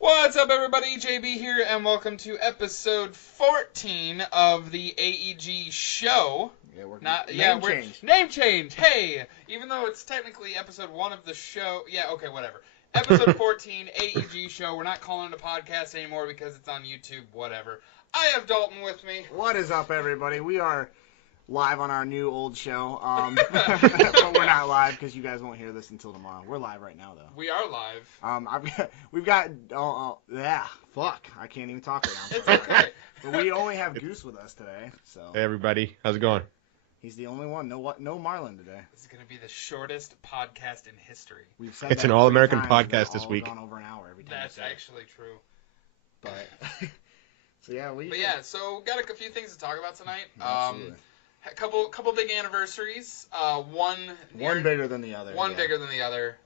What's up, everybody? JB here, and welcome to episode 14 of the AEG show. Name change. Hey, even though it's technically episode 1 of the show. Yeah, okay, whatever. Episode 14, AEG show. We're not calling it a podcast anymore because it's on YouTube. Whatever. I have Dalton with me. What is up, everybody? We are live on our new old show, but we're not live because you guys won't hear this until tomorrow. We're live right now, though. We are live. We've got, fuck, I can't even talk right now. It's okay. But we only have Goose with us today, so. Hey, everybody. How's it going? He's the only one. No Marlon today. This is going to be the shortest podcast in history. We've said It's that an all-American 3 times, podcast this week. Gone over an hour every time. That's actually true. But, so yeah, so got a few things to talk about tonight. Absolutely. A couple big anniversaries. One bigger than the other. One bigger than the other.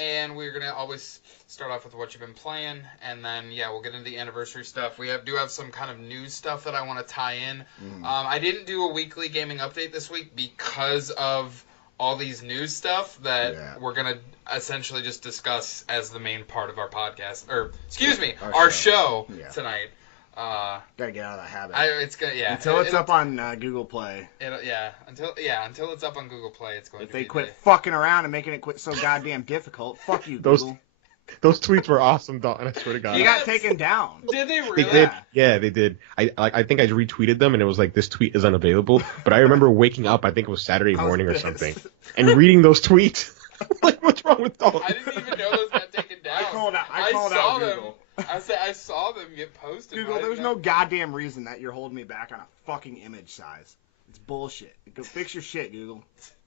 And we're gonna always start off with what you've been playing, and then we'll get into the anniversary stuff. We do have some kind of news stuff that I want to tie in. I didn't do a weekly gaming update this week because of all these news stuff that we're gonna essentially just discuss as the main part of our podcast, or excuse me, our show tonight. Gotta get out of that habit. Until it's up on Google Play. Until it's up on Google Play, it's going. If they quit fucking around and making it quit so goddamn difficult, fuck you, Google. Those tweets were awesome, Dalton. I swear to God. You got taken down. Did they really? They did. Yeah, they did. I think I retweeted them, and it was like, this tweet is unavailable. But I remember waking up, I think it was Saturday morning or something, and reading those tweets. Like, what's wrong with Dalton? I didn't even know those got taken down. I called out Google. I saw them get posted. Google, there's no goddamn reason that you're holding me back on a fucking image size. It's bullshit. Go fix your shit, Google.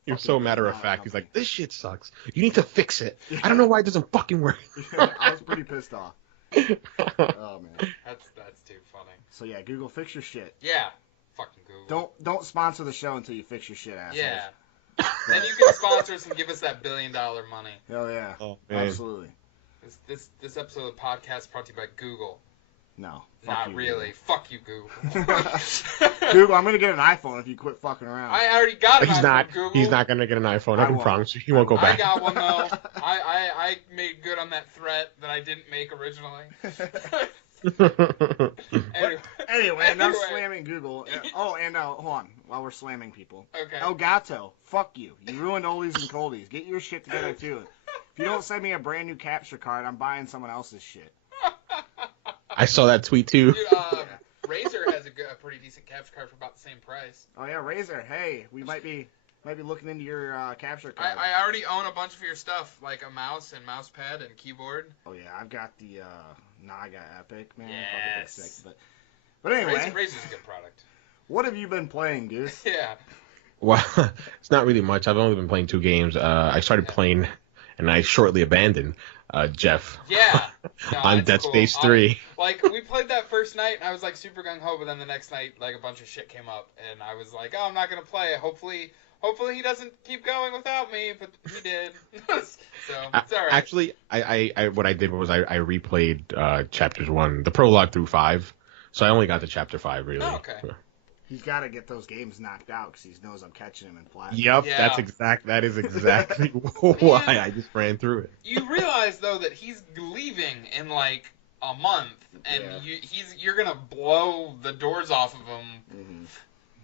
You're so matter of fact. He's like, this shit sucks. You need to fix it. I don't know why it doesn't fucking work. I was pretty pissed off. Oh man. That's too funny. So yeah, Google, fix your shit. Yeah. Fucking Google. Don't sponsor the show until you fix your shit, assholes. Yeah. Then you can sponsor us and give us that $1 billion money. Hell yeah. Oh, man. Absolutely. This episode of the podcast is brought to you by Google. No. Not really. Google. Fuck you, Google. Google, I'm gonna get an iPhone if you quit fucking around. I already got an iPhone, Google. He's not gonna get an iPhone. I can promise you. He won't go back. I got one though. I made good on that threat that I didn't make originally. Anyway, enough slamming Google. Hold on. While we're slamming people. Okay. Elgato, fuck you. You ruined oldies and coldies. Get your shit together too. If you don't send me a brand new capture card, I'm buying someone else's shit. I saw that tweet too. Dude, Razer has a pretty decent capture card for about the same price. Oh yeah, Razer. Hey, we might be looking into your capture card. I already own a bunch of your stuff, like a mouse and mouse pad and keyboard. Oh yeah, I've got the Naga Epic, man. Yes. Sick, but anyway, Razer's a good product. What have you been playing, Goose? Yeah. Well, it's not really much. I've only been playing 2 games. I started playing, and I shortly abandoned Jeff. Yeah. No, on Dead Space 3. We played that first night, and I was like super gung ho, but then the next night, like a bunch of shit came up, and I was like, oh, I'm not gonna play it. Hopefully he doesn't keep going without me, but he did. So it's all right. Actually, I what I did was I replayed chapters 1, the prologue through 5. So I only got to chapter 5 really. Oh, okay. He's got to get those games knocked out because he knows I'm catching him in platinum. Yep, yeah. That is exactly why I just ran through it. You realize though that he's leaving in like a month, and you're gonna blow the doors off of him. Mm-hmm.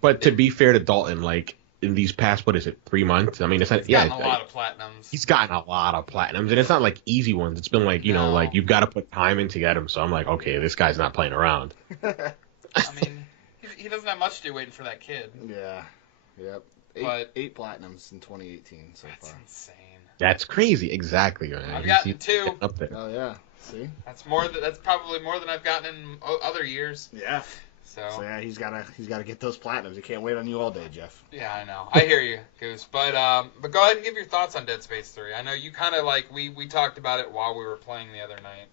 But to be fair to Dalton, like in these past 3 months? I mean, it's not. He's gotten a lot of platinums. He's gotten a lot of platinums, and it's not like easy ones. It's been like know, like you've got to put time in to get him. So I'm like, okay, this guy's not playing around. I mean. He doesn't have much to do waiting for that kid. Yeah. Yep. Eight platinums in 2018 so far. That's insane. That's crazy. Exactly, man. I've gotten 2. Up there. Oh yeah. See. That's probably more than I've gotten in other years. Yeah. So yeah, he's gotta get those platinums. He can't wait on you all day, Jeff. Yeah, I know. I hear you, Goose. But go ahead and give your thoughts on Dead Space 3. I know you kind of we talked about it while we were playing the other night.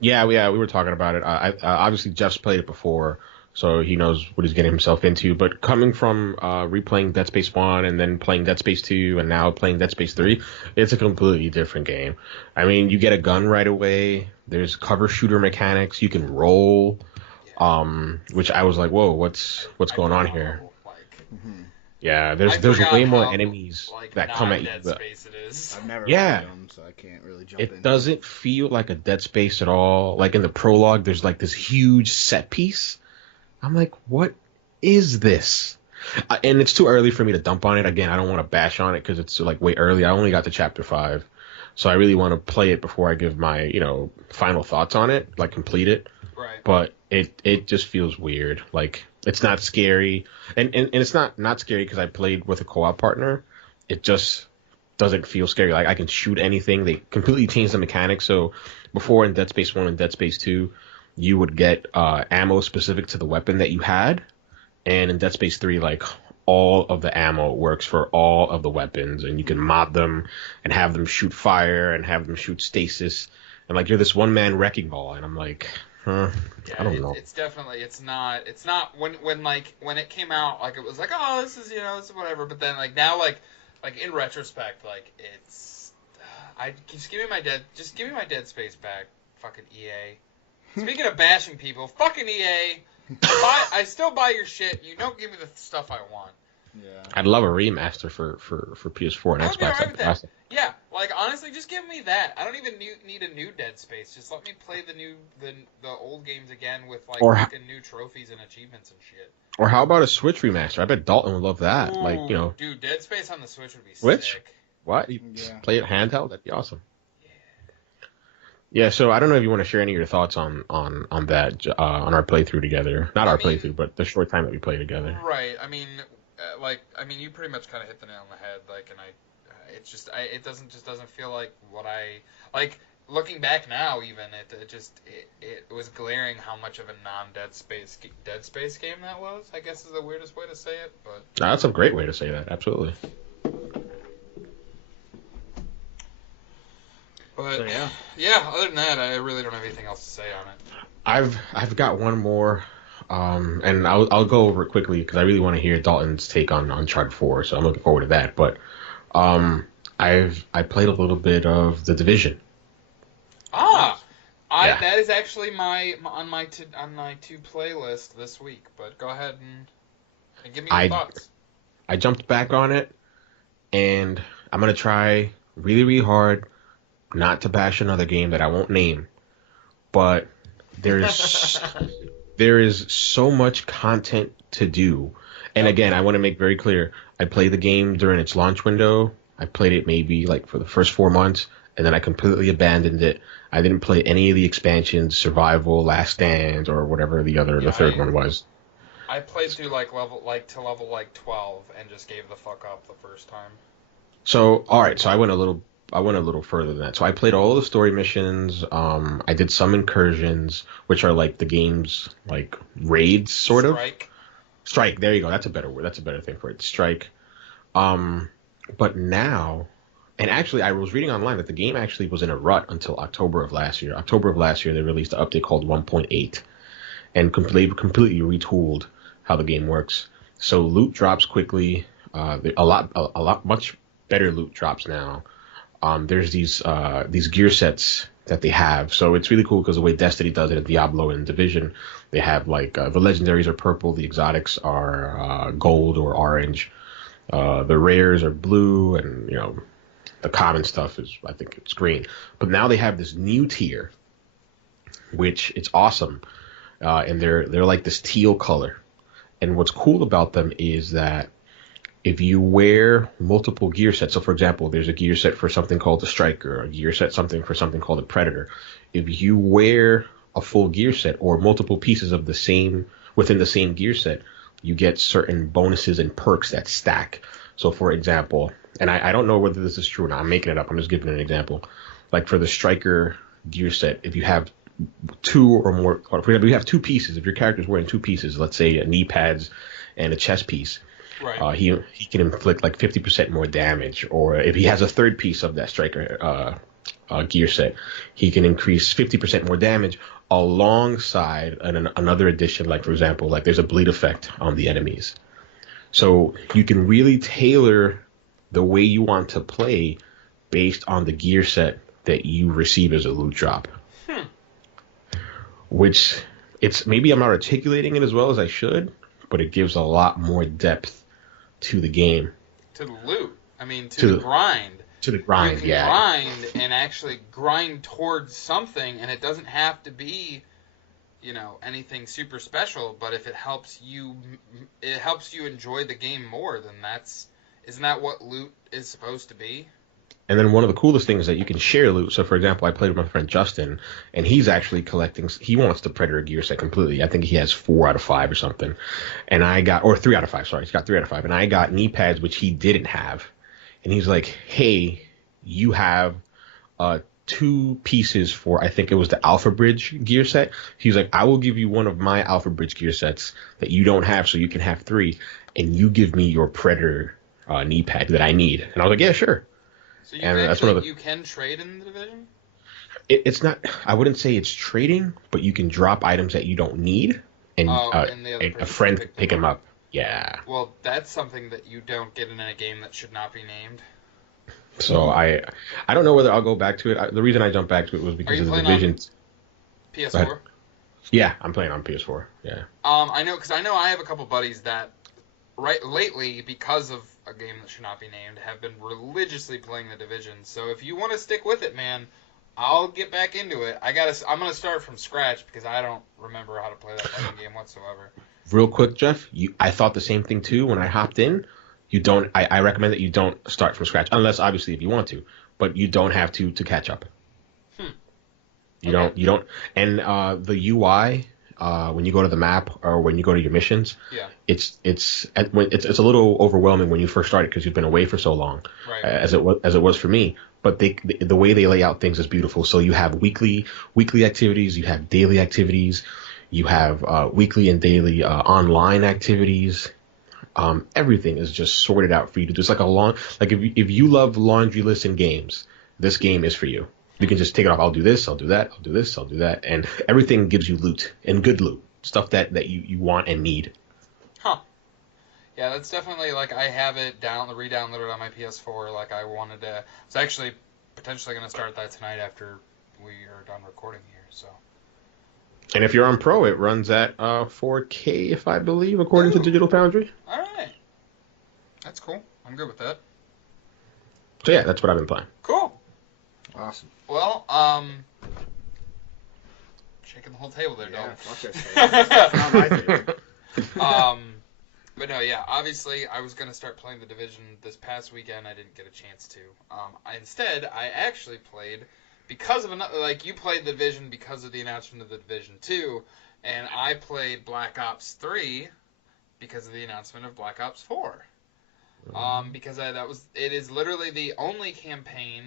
Yeah, we were talking about it. Obviously Jeff's played it before. So he knows what he's getting himself into. But coming from replaying Dead Space 1 and then playing Dead Space 2 and now playing Dead Space 3, it's a completely different game. I mean, you get a gun right away. There's cover shooter mechanics. You can roll, which I was like, whoa, what's going on here? Yeah, I there's forgot way more how, enemies like, that come not at you. Dead Space it is. I've never Yeah. played them, so I can't really jump in. It doesn't feel like a Dead Space at all. Like in the prologue, there's like this huge set piece. I'm like, what is this? And it's too early for me to dump on it. Again, I don't want to bash on it because it's like way early. I only got to chapter 5. So I really want to play it before I give my, final thoughts on it, like complete it. Right. But it just feels weird. Like it's not scary. And it's not scary because I played with a co-op partner. It just doesn't feel scary. Like I can shoot anything. They completely changed the mechanics. So before in Dead Space 1 and Dead Space 2, you would get ammo specific to the weapon that you had. And in Dead Space 3, like all of the ammo works for all of the weapons, and you can mod them and have them shoot fire and have them shoot stasis. And like you're this one man wrecking ball, and I'm like, I don't know. It's definitely it's not when it came out, like it was like, oh, this is this is whatever, but then like now like in retrospect, like it's just give me my Dead Space back, fucking EA. Speaking of bashing people, fucking EA. I still buy your shit. You don't give me the stuff I want. Yeah. I'd love a remaster for PS4 and I would be Xbox. alright with that. Yeah, like honestly, just give me that. I don't even need a new Dead Space. Just let me play the old games again with like fucking new trophies and achievements and shit. Or how about a Switch remaster? I bet Dalton would love that. Ooh, dude, Dead Space on the Switch would be Switch? sick. What? You play it handheld? That'd be awesome. Yeah, so I don't know if you want to share any of your thoughts on that on our playthrough together. Not our playthrough, but the short time that we played together. Right. I mean, you pretty much kind of hit the nail on the head. Like, and it doesn't feel like what I like. Looking back now, even it was glaring how much of a non-Dead Space game that was. I guess is the weirdest way to say it, but That's a great way to say that. Absolutely. But So, other than that, I really don't have anything else to say on it. I've got one more, and I'll go over it quickly because I really want to hear Dalton's take on Uncharted 4. So I'm looking forward to that. But I played a little bit of The Division. That is actually on my to playlist this week. But go ahead and give me your thoughts. I jumped back on it, and I'm gonna try really, really hard not to bash another game that I won't name, but there is so much content to do. And again, I want to make very clear, I played the game during its launch window. I played it maybe like for the first 4 months, and then I completely abandoned it. I didn't play any of the expansions, Survival, Last Stand, or whatever the third one was. I played through to level 12 and just gave the fuck up the first time. So all right, so I went a little further than that. So I played all the story missions. I did some incursions, which are like the game's like raids, sort of. Strike. There you go. That's a better word. That's a better thing for it. Strike. But now, and actually, I was reading online that the game actually was in a rut until October of last year. October of last year, they released an update called 1.8, and completely retooled how the game works. So loot drops quickly. A lot much better loot drops now. There's these gear sets that they have. So it's really cool because the way Destiny does it at Diablo and Division, they have like the legendaries are purple, the exotics are gold or orange, the rares are blue, and the common stuff is, I think it's green. But now they have this new tier, which it's awesome, and they're like this teal color. And what's cool about them is that if you wear multiple gear sets, so for example, there's a gear set for something called the Striker, a gear set for something called the Predator. If you wear a full gear set or multiple pieces of within the same gear set, you get certain bonuses and perks that stack. So for example, and I don't know whether this is true or not, I'm making it up, I'm just giving an example. Like for the Striker gear set, if you have two or more, or if you have two pieces, if your character's wearing two pieces, let's say knee pads and a chest piece, right. He can inflict like 50% more damage. Or if he has a third piece of that Striker gear set, he can increase 50% more damage alongside another addition. Like for example, like there's a bleed effect on the enemies. So you can really tailor the way you want to play based on the gear set that you receive as a loot drop. Which maybe I'm not articulating it as well as I should, but it gives a lot more depth to the game. To the loot. I mean, to the grind. To the grind, you can yeah. grind and actually grind towards something, and it doesn't have to be, anything super special. But if it helps you enjoy the game more, then isn't that what loot is supposed to be? And then one of the coolest things is that you can share loot. So, for example, I played with my friend Justin, and he's actually collecting. He wants the Predator gear set completely. I think he has 4 out of 5 or something. And I got, or 3 out of 5. Sorry, he's got 3 out of 5. And I got knee pads, which he didn't have. And he's like, "Hey, you have 2 pieces for, I think it was the Alpha Bridge gear set." He's like, "I will give you one of my Alpha Bridge gear sets that you don't have, so you can have 3, and you give me your Predator knee pad that I need." And I was like, "Yeah, sure." So you can trade in the division? It's not. I wouldn't say it's trading, but you can drop items that you don't need, and a friend pick them up. Yeah. Well, that's something that you don't get in a game that should not be named. So I don't know whether I'll go back to it. The reason I jumped back to it was because of the division. PS4? Yeah, I'm playing on PS4. Yeah. I know, because I have a couple buddies that lately, because of a game that should not be named, have been religiously playing the division. So if you want to stick with it, man, I'll get back into it. I'm gonna start from scratch because I don't remember how to play that fucking game whatsoever. Real quick, Jeff, I thought the same thing too when I hopped in. I recommend that you don't start from scratch, unless obviously if you want to, but you don't have to catch up. You don't, and the UI when you go to the map or when you go to your missions, it's a little overwhelming when you first start it because you've been away for so long, right. as it was for me. But the way they lay out things is beautiful. So you have weekly activities, you have daily activities, you have weekly and daily online activities. Everything is just sorted out for you to do. It's like if you love laundry lists in games, this game is for you. You can just take it off. I'll do this, I'll do that, I'll do this, I'll do that, and everything gives you loot and good loot, stuff that you want and need. Huh. Yeah, that's definitely, I have it re-downloaded on my PS4. I was actually potentially going to start that tonight after we are done recording here, so. And if you're on Pro, it runs at 4K, if I believe, according to Digital Foundry. All right. That's cool. I'm good with that. So yeah, that's what I've been playing. Cool. Awesome. Well, shaking the whole table there, dog. Yeah, but no, yeah, obviously I was going to start playing The Division this past weekend. I didn't get a chance to. Instead, I actually played, because of another, you played The Division because of the announcement of The Division 2, and I played Black Ops 3 because of the announcement of Black Ops 4. Because it is literally the only campaign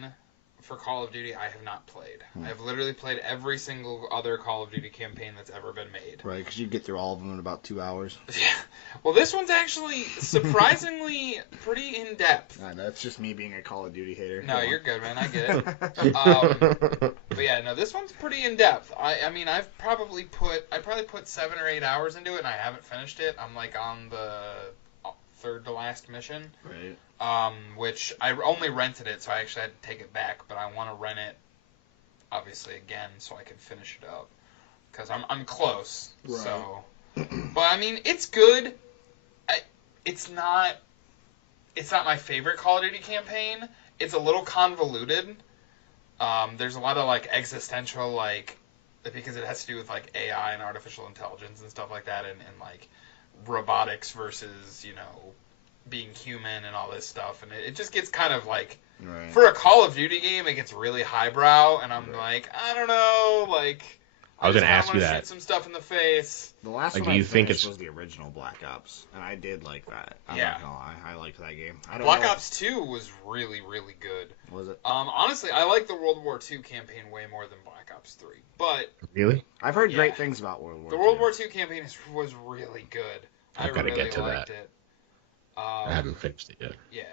for Call of Duty I have not played. I've literally played every single other Call of Duty campaign that's ever been made. Right, because you get through all of them in about 2 hours. Yeah. Well, this one's actually surprisingly pretty in-depth. That's just me being a Call of Duty hater. No, you're good, man. I get it. But yeah, no, this one's pretty in-depth. I mean, I probably put 7 or 8 hours into it, and I haven't finished it. I'm on the third to last mission. Right. Which I only rented it, so I actually had to take it back, but I want to rent it, obviously, again, so I can finish it up. Because I'm close, right. So. But, I mean, it's good. It's not my favorite Call of Duty campaign. It's a little convoluted. There's a lot of, existential, because it has to do with, AI and artificial intelligence and stuff like that, and robotics versus, being human and all this stuff, and it just gets kind of right. For a Call of Duty game, it gets really highbrow, and I'm right. I don't know, I was going to ask you that. Shoot some stuff in the face. The last one I finished was the original Black Ops, and I did like that. I'm not gonna lie, I liked that game. Black Ops 2 was really, really good. Was it? Honestly, I like the World War II campaign way more than Black Ops 3. But really, I've heard great things about World War II. The World War II campaign was really good. I've got to get to liked that. It. I haven't finished it yet. Yeah.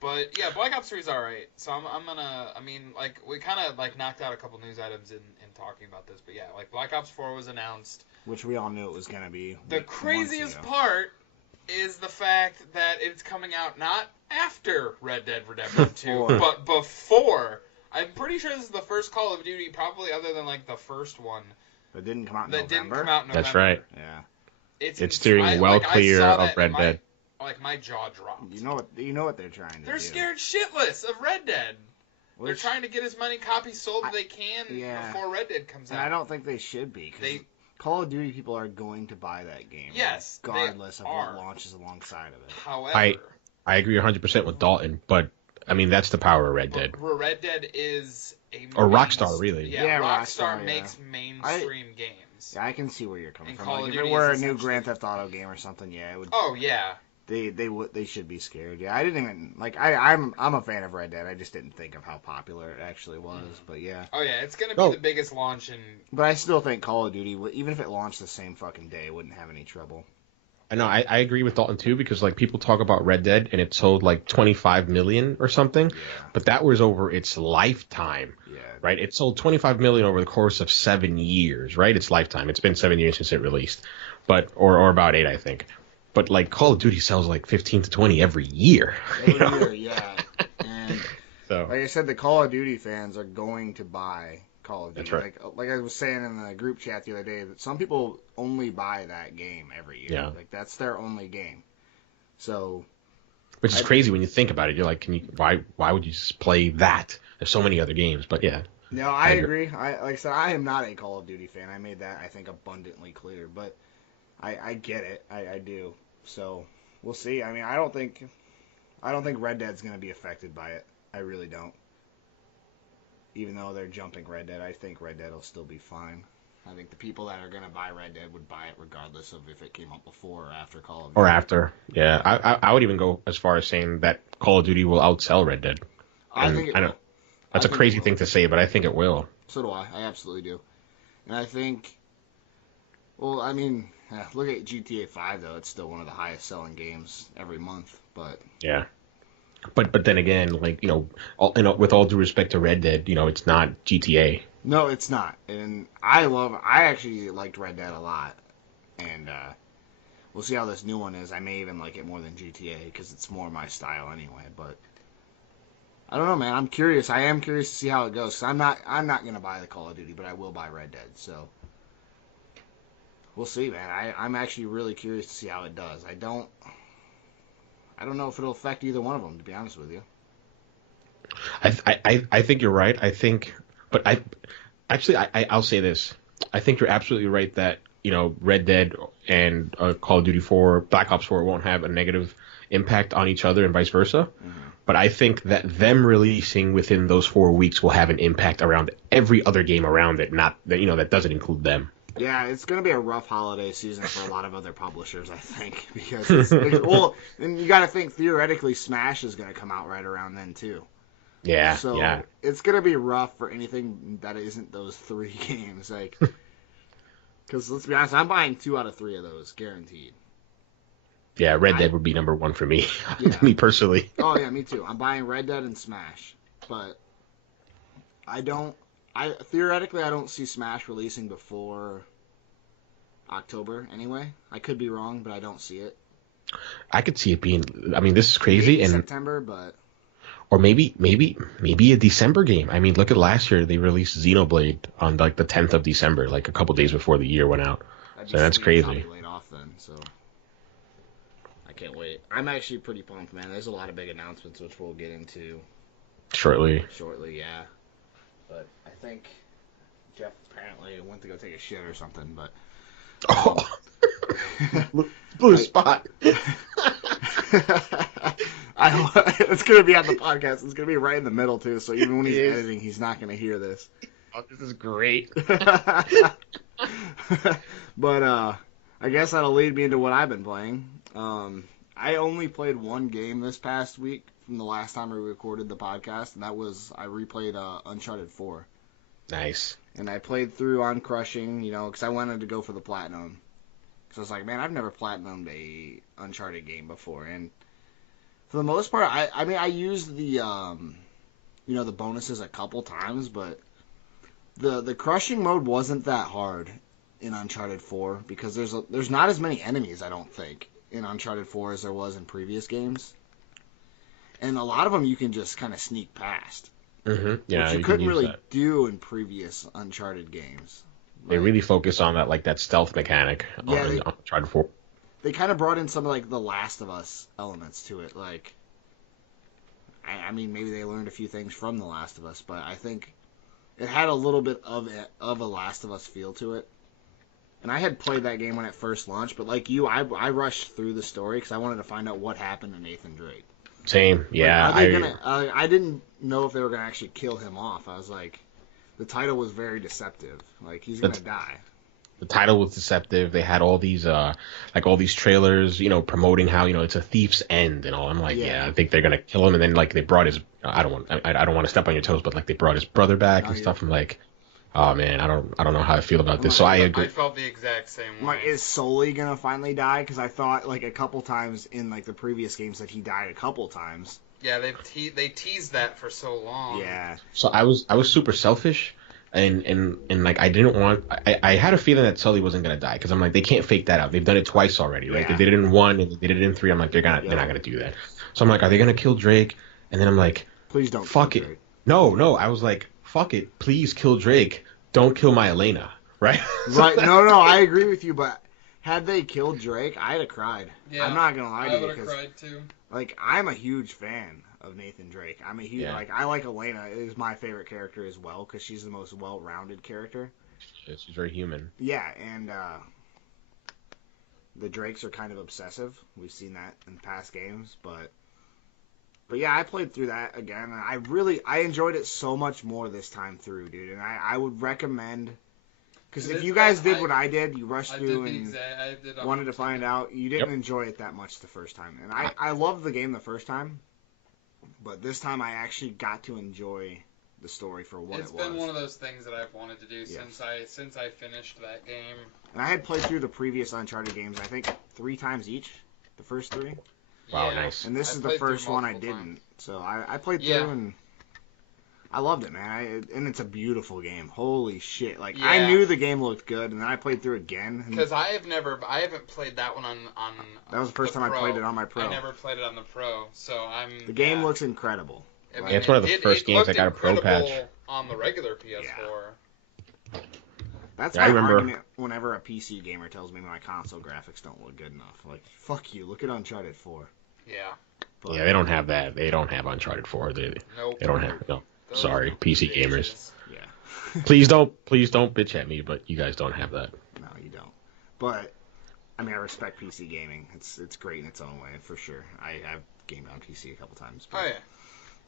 But, yeah, Black Ops 3 is alright. So I'm gonna, we kind of, knocked out a couple news items in talking about this. But, yeah, Black Ops 4 was announced. Which we all knew it was gonna be. The craziest part is the fact that it's coming out not after Red Dead Redemption 2, but before. I'm pretty sure this is the first Call of Duty, probably other than, the first one. That didn't come out in November? Didn't come out in November. That's right. Yeah. It's steering well clear of Red Dead. like my jaw dropped. You know what they're trying to do. They're scared shitless of Red Dead. They're Which, trying to get as many copies sold as they can before Red Dead comes and out. I don't think they should be. Cause Call of Duty people are going to buy that game. Yes, regardless of what launches alongside of it. However, I agree 100% with Dalton, but I mean that's the power of Red Dead. Red Dead is or Rockstar, really. Yeah, Rockstar makes mainstream games. Yeah, I can see where you're coming from. Like, if it were a new Grand Theft Auto game or something, yeah, it would. Oh yeah. They should be scared. Yeah, I didn't even I'm a fan of Red Dead. I just didn't think of how popular it actually was. But yeah. Oh yeah, it's gonna be the biggest launch in. But I still think Call of Duty, even if it launched the same fucking day, wouldn't have any trouble. I know. I agree with Dalton too because like people talk about Red Dead and it sold like 25 million or something, but that was over its lifetime. Yeah. Right. It sold 25 million over the course of 7 years. Right. It's lifetime. It's been 7 years since it released, but or about 8, I think. But like Call of Duty sells like 15 to 20 every year. Every year, yeah. And so, like I said, the Call of Duty fans are going to buy Call of Duty. That's right. Like I was saying in the group chat the other day, that some people only buy that game every year. Yeah. Like that's their only game. So. Which is crazy when you think about it. You're like, why would you just play that? There's so many other games, but yeah. No, I agree. Like I said, I am not a Call of Duty fan. I made that, I think, abundantly clear. But I get it. I do. So we'll see. I mean, I don't think Red Dead's going to be affected by it. I really don't. Even though they're jumping Red Dead, I think Red Dead will still be fine. I think the people that are going to buy Red Dead would buy it regardless of if it came out before or after Call of Duty. Or after, yeah. I would even go as far as saying that Call of Duty will outsell Red Dead. I think it will. I know that's a crazy thing to say, but I think it will. So do I. I absolutely do. And I think, well, I mean, look at GTA 5, though. It's still one of the highest selling games every month. But yeah. But then again, like, with all due respect to Red Dead, it's not GTA. No, it's not. And I actually liked Red Dead a lot. And we'll see how this new one is. I may even like it more than GTA because it's more my style anyway. But I don't know, man. I'm curious. I am curious to see how it goes. 'Cause I'm not going to buy the Call of Duty, but I will buy Red Dead. So we'll see, man. I'm actually really curious to see how it does. I don't know if it'll affect either one of them, to be honest with you. I think you're right. I'll say this. I think you're absolutely right that Red Dead and Call of Duty 4, Black Ops 4 won't have a negative impact on each other and vice versa. Mm-hmm. But I think that them releasing within those 4 weeks will have an impact around every other game around it. Not that that doesn't include them. Yeah, it's going to be a rough holiday season for a lot of other publishers, I think, because and you got to think theoretically Smash is going to come out right around then too. Yeah. So yeah. It's going to be rough for anything that isn't those 3 games, like. Because let's be honest, I'm buying 2 out of 3 of those guaranteed. Yeah, Red Dead would be number 1 for me, me personally. Oh yeah, me too. I'm buying Red Dead and Smash, but theoretically, I don't see Smash releasing before October anyway. I could be wrong, but I don't see it. I could see it being. I mean, this is crazy. Maybe September, but. Or maybe a December game. I mean, look at last year. They released Xenoblade on like the 10th of December, like a couple days before the year went out. So that's crazy. I'll be laid off then, so I can't wait. I'm actually pretty pumped, man. There's a lot of big announcements, which we'll get into shortly, yeah. But I think Jeff apparently went to go take a shit or something, but. Blue spot. It's going to be on the podcast. It's going to be right in the middle, too, so even when he's editing, he's not going to hear this. Oh, this is great. But I guess that'll lead me into what I've been playing. I only played one game this past week from the last time I recorded the podcast, and that was I replayed Uncharted 4. Nice. And I played through on Crushing, because I wanted to go for the Platinum. Because I was like, man, I've never Platinumed a Uncharted game before, and for the most part, I used the the bonuses a couple times, but the crushing mode wasn't that hard in Uncharted 4 because there's not as many enemies, I don't think, in Uncharted 4 as there was in previous games, and a lot of them you can just kind of sneak past. Mm-hmm. Yeah, which you couldn't really do in previous Uncharted games. They really focus on that stealth mechanic on Uncharted 4. they kind of brought in some of like the Last of Us elements to it. Like, I mean, maybe they learned a few things from the Last of Us, but I think it had a little bit of a Last of Us feel to it. And I had played that game when it first launched, but like you, I rushed through the story because I wanted to find out what happened to Nathan Drake. Same, yeah. Like, I didn't know if they were gonna actually kill him off. I was like, the title was very deceptive. Like, he's gonna die. The title was deceptive. They had all these all these trailers, promoting how it's a thief's end and all. I'm like, yeah, I think they're gonna kill him. And then like they brought his, I don't want to step on your toes, but like they brought his brother back and stuff. I'm like, oh man, I don't know how I feel about this. So I agree. I felt the exact same way. Like, is Sully gonna finally die? Because I thought like a couple times in like the previous games that he died a couple times. Yeah, they teased that for so long. Yeah. So I was super selfish, and like I didn't want. I had a feeling that Sully wasn't gonna die because I'm like, they can't fake that out. They've done it twice already, right? Yeah. They did it in 1 and they did it in 3. I'm like, they're not gonna do that. So I'm like, are they gonna kill Drake? And then I'm like, please don't. Fuck kill it. Drake. No. I was like, fuck it. Please kill Drake. Don't kill my Elena, right? Right. No, I agree with you, but had they killed Drake, I'd have cried. Yeah, I'm not gonna lie to you. I would have cried too. Like, I'm a huge fan of Nathan Drake. I'm a huge like I like Elena. It is my favorite character as well because she's the most well-rounded character. Yeah, she's very human. Yeah, and the Drakes are kind of obsessive. We've seen that in past games, but yeah, I played through that again, and I enjoyed it so much more this time through, dude. And I would recommend, because if you guys did what I did, you rushed through and wanted to find out, you didn't enjoy it that much the first time. And I loved the game the first time, but this time I actually got to enjoy the story for what it was. It's been one of those things that I've wanted to do since I finished that game. And I had played through the previous Uncharted games, I think 3 times each, the first 3. Wow, nice. And this is the first one I didn't. So I played through and I loved it, man. And it's a beautiful game. Holy shit. Like, I knew the game looked good, and then I played through again. Because I haven't played that one on that was the first time I played it on my Pro. I never played it on the Pro, so The game looks incredible. I mean, it's one of the first games I got a Pro patch. On the regular PS4. Yeah. That's my argument whenever a PC gamer tells me my console graphics don't look good enough. Like, fuck you. Look at Uncharted 4. Yeah. But, they don't have that. They don't have Uncharted 4. They don't have. No. Those sorry, PC gamers. Yeah. please don't bitch at me, but you guys don't have that. No, you don't. But I mean, I respect PC gaming. It's great in its own way, for sure. I've gamed on PC a couple times. But,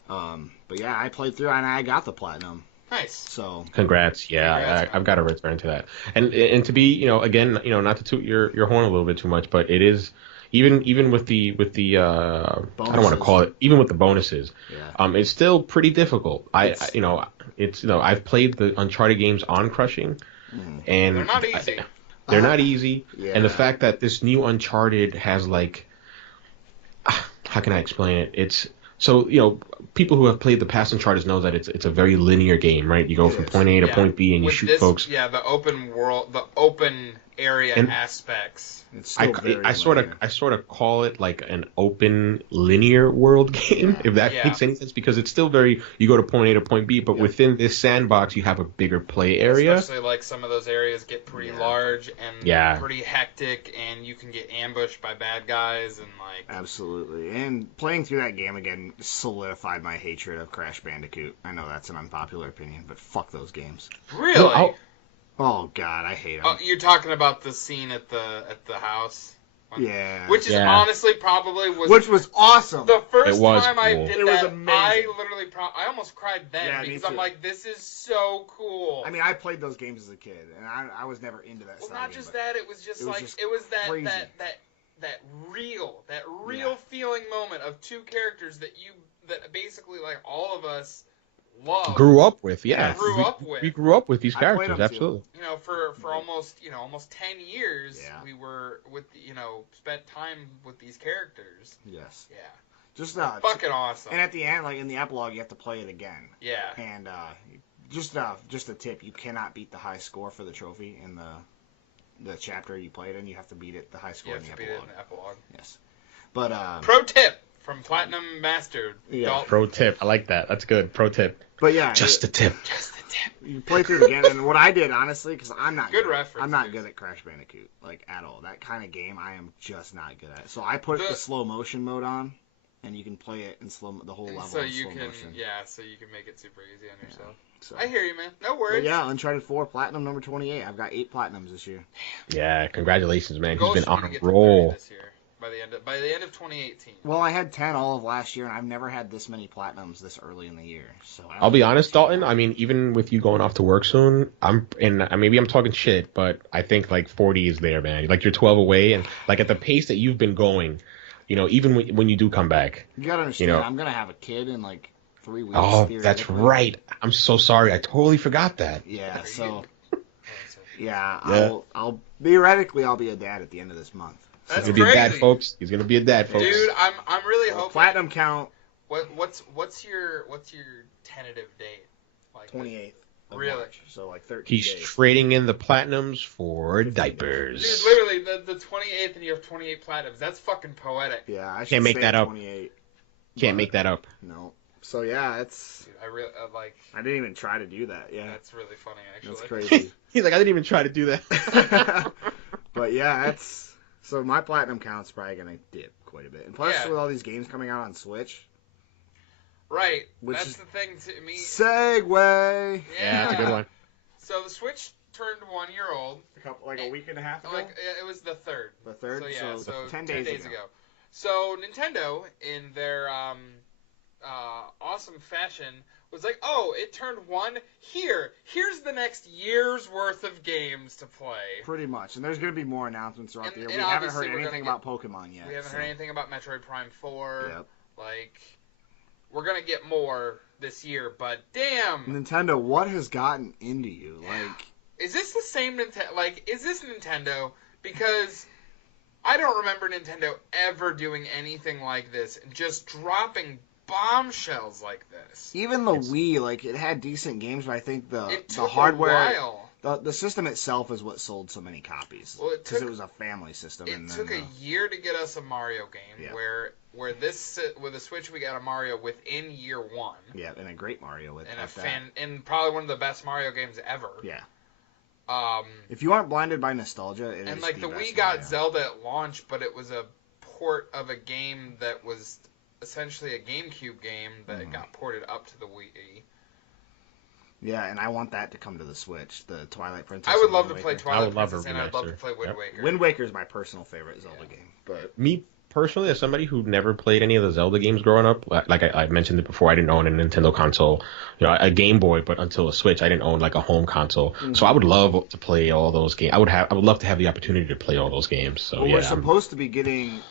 but yeah, I played through and I got the platinum. Nice. So congrats. Yeah, I've got to return to that. And to be, again, not to toot your horn a little bit too much, but it is even with the I don't want to call it, even with the bonuses. Yeah. It's still pretty difficult. I've played the Uncharted games on crushing, and they're not easy. They're not easy. Yeah. And the fact that this new Uncharted has like, how can I explain it? It's so, people who have played the past Uncharted know that it's a very linear game, right? You go from point A to point B and you shoot folks. Yeah, the open world, the open area aspects. I sort of call it like an open linear world game, if that makes any sense, because it's still very, you go to point A to point B, but within this sandbox you have a bigger play area. Especially like some of those areas get pretty large and pretty hectic, and you can get ambushed by bad guys and like. Absolutely, and playing through that game again solidified my hatred of Crash Bandicoot. I know that's an unpopular opinion, but fuck those games. Really? Oh God, I hate them. Oh, you're talking about the scene at the house. Yeah. Which is honestly probably was. Which was awesome. The first time cool. I did it that, was amazing. I literally I almost cried then because I'm like, this is so cool. I mean, I played those games as a kid, and I was never into that. Well, not just that. It was just that real feeling moment of two characters that basically like all of us. Grew up with, We grew up with these characters, absolutely. For almost 10 years, we were spent time with these characters. Yes. Yeah. Just fucking awesome. And at the end, like in the epilogue, you have to play it again. Yeah. And just a tip: you cannot beat the high score for the trophy in the chapter you played in. You have to beat it the high score in the epologue. Beat it in the epilogue. Yes. But pro tip. From Platinum Master. Yeah. Dalton. Pro tip. I like that. That's good. Pro tip. But yeah, Just a tip. Just a tip. you play through it again, and what I did honestly, because I'm not Good good, reference, I'm not dude. good at Crash Bandicoot like at all. That kind of game, I am just not good at. So I put The- the slow motion mode on, and you can play it in the whole level So in you slow can, motion. so you can make it super easy on yourself. So. I hear you, man. No But worries. yeah, Uncharted 4 Platinum number 28. I've got 8 Platinums this year. Yeah, congratulations, man. Goal He's been should be on to a get to 30 roll. this year. By the end of 2018. Well, I had 10 all of last year, and I've never had this many Platinums this early in the year. So I'll be honest, Dalton. I mean, even with you going off to work soon, maybe I'm talking shit, but I think like 40 is there, man. Like you're 12 away, and like at the pace that you've been going, even when you do come back. You gotta understand, I'm gonna have a kid in like 3 weeks. Oh, that's theoretically. right. I'm so sorry. I totally forgot that. Yeah, so Oh, yeah, Yeah. I'll theoretically I'll be a dad at the end of this month. That's He's gonna be a dad, crazy. folks. He's gonna be a dad, folks. Dude, I'm really hoping. Platinum count What's your tentative date? Like 28th. of Really? March, so like 13 He's days. trading in the platinums for diapers. Dude, literally the 28th, and you have 28 platinums. That's fucking poetic. Yeah, I should Can't make stay that at up. 28. Can't make that up. No. So yeah, it's. Dude, I really like. I didn't even try to do that. Yeah, That's really funny, actually. that's crazy. He's like, I didn't even try to do that. But yeah, that's. So my platinum count's probably gonna dip quite a bit, and plus Yeah. with all these games coming out on Switch. Right. Which That's is- the thing to me. Segue. Yeah, that's a good one. So the Switch turned 1 year old. Like a week and a half ago. Like it was the 3rd. The third. So yeah, so 10 10 days ago. So Nintendo, in their awesome fashion, was like, "Oh, it turned 1. Here's the next year's worth of games to play." Pretty much, and there's gonna be more announcements throughout the year. And We haven't obviously heard we're anything gonna about Pokemon yet. We haven't so. heard anything about Metroid Prime 4. Yep. Like, we're gonna get more this year, but damn, Nintendo, what has gotten into you? Like, is this the same Nintendo? Like, is this Nintendo? Because I don't remember Nintendo ever doing anything like this, just dropping bombshells like this. even the Wii, like it had decent games, but I think It the took hardware, a while. the system itself is what sold so many copies. Well, it Because took it was a family system. it and took then, a year to get us a Mario game. Yeah. Where this with the Switch we got a Mario within year 1. yeah, and a great Mario with And at that. and probably one of the best Mario games ever. Yeah. Um, If you aren't blinded by nostalgia, it and is like the best Wii got Mario. Zelda at launch, but it was a port of a game that was essentially a GameCube game that Mhm. got ported up to the Wii. Yeah, and I want that to come to the Switch. The Twilight Princess. I would and love to Wind play Waker. Twilight would love a Princess, and I'd love to remaster. play Wind Yep. Waker. Wind Waker is my personal favorite Zelda Yeah. game, but Me personally, as somebody who never played any of the Zelda games growing up, like I mentioned it before, I didn't own a Nintendo console, a Game Boy, but until a Switch, I didn't own like a home console. So I would love to play all those games. I would love to have the opportunity to play all those games. So well, yeah, we're supposed to be getting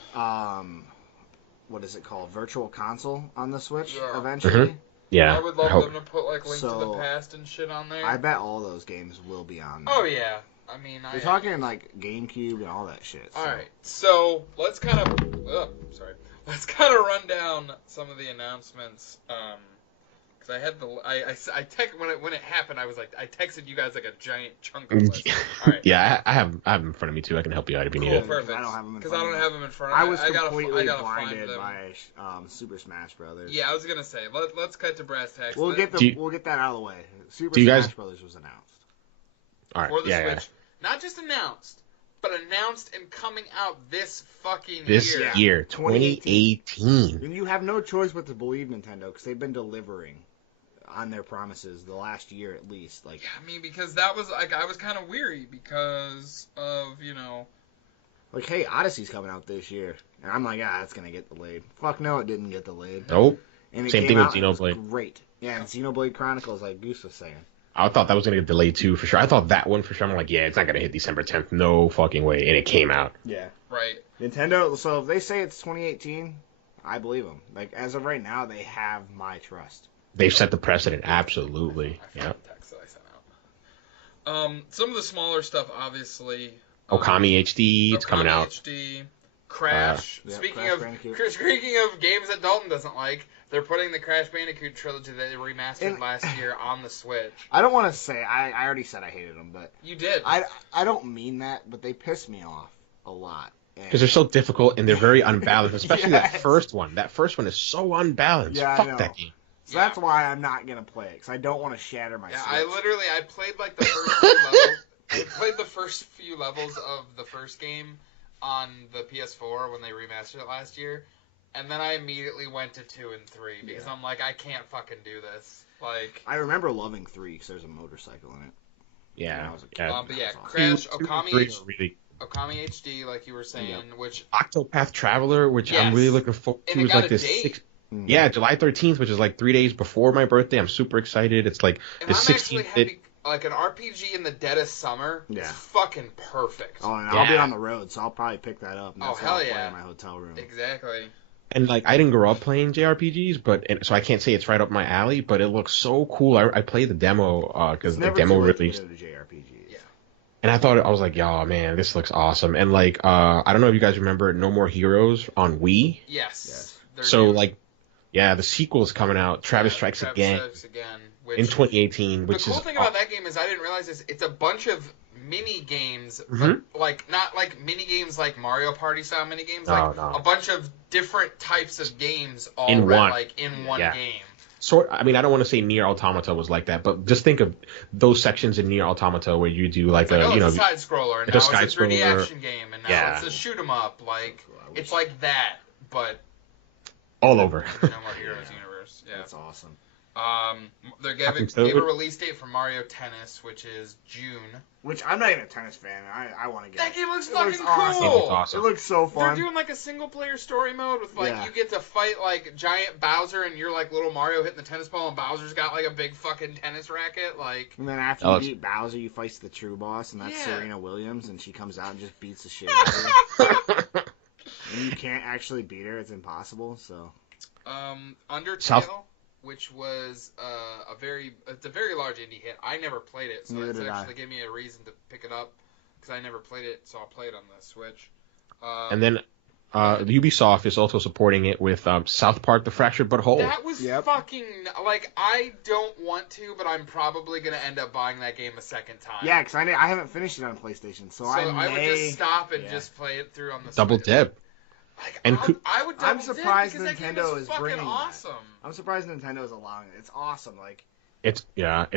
what is it called, Virtual Console on the Switch Yeah. eventually. yeah. I would love hope- them to put like Link to the So, Past and shit on there. I bet all those games will be on there. Oh yeah, I mean, We're talking like GameCube and all that shit. So. All right, so let's kind of run down some of the announcements. Because I had when it happened, I was like, I texted you guys like a giant chunk of list. All right, Yeah, I have in front of me too. I can help you out if you need cool, it. perfect. I don't have 'em in Because front I of don't me. have them in front of me. I was completely gotta blinded find them. by Super Smash Brothers. Yeah, I was gonna say let's cut to brass tacks. We'll get Do you- we'll get that out of the way. Super Do you Smash guys- Brothers was announced. All right, for the yeah, Switch. Not just announced, but announced and coming out this fucking This year. year, 2018. 2018. And you have no choice but to believe Nintendo because they've been delivering on their promises the last year at least. Like, Yeah, I mean, because that was like I was kind of weary because of like, hey, Odyssey's coming out this year, and I'm like, it's gonna get delayed. Fuck no, it didn't get delayed. Nope. And it Same came thing with out and it was Xenoblade. Great. Yeah, and Xenoblade Chronicles, like Goose was saying. I thought that was gonna get delayed too, for sure. I thought that one for sure. I'm like, yeah, it's not gonna hit December 10th. No fucking way. And it came out. Yeah. right. Nintendo. So if they say it's 2018, I believe them. Like as of right now, they have my trust. They've set the precedent. Absolutely. I Yeah. found the text that I sent out. Some of the smaller stuff, obviously. Okami HD, it's coming Okami out. HD, Crash. Yeah, Speaking Crash of Bandicoot. speaking of games that Dalton doesn't like, they're putting the Crash Bandicoot trilogy that they remastered And- last year on the Switch. I don't want to say I already said I hated them, but You did. I don't mean that, but they piss me off a lot. Because they're so difficult and they're very unbalanced, especially Yes. that first one. That first one is so unbalanced. Yeah, I Fuck know. that game. So that's why I'm not gonna play it, because I don't want to shatter my Yeah, Switch. I played like the first few levels. I played the first few levels of the first game on the PS4 when they remastered it last year, and then I immediately went to 2 and 3 because I'm like, I can't fucking do this. Like, I remember loving 3 because there's a motorcycle in it. Yeah. but yeah, Awesome. Crash, Two and Okami, three are really. Okami HD, like you were saying, which Octopath Traveler, which I'm Yes. really looking forward to, And it is got like a this date. Yeah, July 13th, which is like 3 days before my birthday. I'm super excited. It's like and the I'm actually 16th. happy. Like an RPG in the dead of summer is Yeah. fucking perfect. Oh, and I'll be Yeah. on the road, so I'll probably pick that up. And Oh, that's hell what I'll play yeah. in my hotel room. Exactly. And like I didn't grow up playing JRPGs, so I can't say it's right up my alley. But it looks so cool. I played the demo because It's the never demo too late to released, get into JRPGs. Yeah. and I was like, "Yo, man, this looks awesome." And like, I don't know if you guys remember No More Heroes on Wii. Yes. They're So doing- like, yeah, the sequel is coming out. Travis Strikes Again Strikes Again. Which, in 2018, the which cool is thing about that game is I didn't realize it's a bunch of mini games, Mhm. but like not like mini games like Mario Party style mini games, No, like no. a bunch of different types of games all In one. like in one Yeah. game. I mean, I don't want to say Nier Automata was like that, but just think of those sections in Nier Automata where you do like It's like, you know, it's a side scroller, and now it's a it's a 3D side-scroller. action game, and now Yeah. it's a shoot 'em up. Like Cool. it's like that, but all over. No More Heroes universe. Yeah. That's awesome. They gave Captain a Toad. release date for Mario Tennis, which is June. Which I'm not even a tennis fan. I want to get That game looks It fucking looks cool. awesome. It looks awesome. It looks so They're fun. doing like a single player story mode with like Yeah. you get to fight like giant Bowser and you're like little Mario hitting the tennis ball and Bowser's got like a big fucking tennis racket. Like And then after That you looks- beat Bowser, you fight the true boss, and that's Yeah. Serena Williams, and she comes out and just beats the shit out of you. And you can't actually beat her; it's impossible. So Undertale, South- which was it's a very large indie hit. I never played it, so Neither it's did I. actually gave me a reason to pick it up because I never played it, so I'll play it on the Switch. And then Ubisoft is also supporting it with South Park: The Fractured But Whole. That was Yep. fucking like I don't want to, but I'm probably gonna end up buying that game a second time. yeah, because I haven't finished it on PlayStation, so, So I I would may. just stop and yeah. just play it through on the Double Switch. deb. Like, And I would double I'm surprised dip because that game Nintendo is is fucking bringing that. awesome. I'm surprised Nintendo is allowing it. It's awesome. Like It's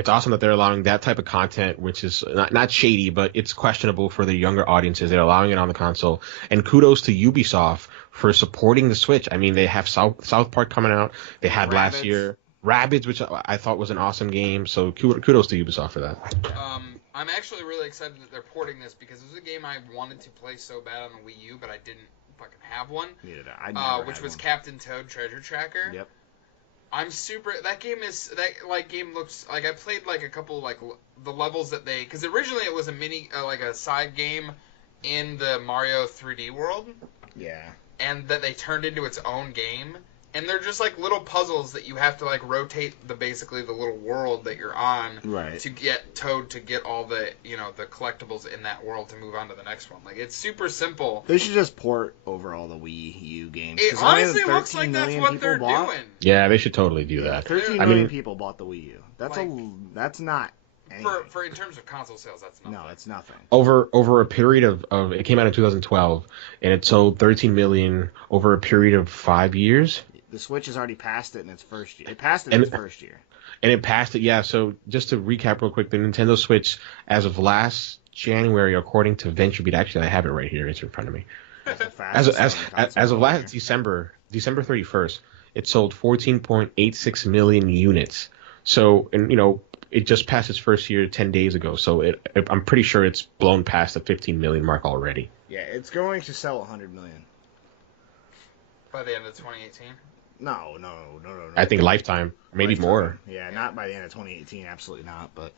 awesome that they're allowing that type of content, which is not shady, but it's questionable for the younger audiences. They're allowing it on the console, and kudos to Ubisoft for supporting the Switch. I mean, they have South Park coming out. They had last Rabbids. year Rabbids, which I thought was an awesome game. So kudos to Ubisoft for that. I'm actually really excited that they're porting this because it was a game I wanted to play so bad on the Wii U, but I didn't fucking have one. neither did I. Which was Captain Toad Treasure Tracker. Yep. I'm super. That game looks like I played like a couple like the levels that they because originally it was a mini like a side game in the Mario 3D world, Yeah. and that they turned into its own game. And they're just like little puzzles that you have to like rotate basically the little world that you're on Right. to get Toad to get all the the collectibles in that world to move on to the next one. Like it's super simple. They should just port over all the Wii U games. It 'cause only honestly looks 13 like that's million what people they're bought. doing. Yeah, they should totally do that. 13 I million mean- people bought the Wii U. That's Like- that's not anything. For in terms of console sales, that's not. No, it's nothing. Over a period of it came out in 2012 and it sold 13 million over a period of 5 years. The Switch has already passed it in its first year. It passed it in And- its first year. And it passed it, yeah. So just to recap real quick, the Nintendo Switch, as of last January, according to VentureBeat, actually I have it right here, it's in front of me. That's the As fastest selling console as of out last there. December 31st, it sold 14.86 million units. So, and it just passed its first year 10 days ago. So I'm pretty sure it's blown past the 15 million mark already. Yeah, it's going to sell 100 million. By the end of 2018. No. I think lifetime, maybe Lifetime. more. Yeah, not by the end of 2018, absolutely not. But,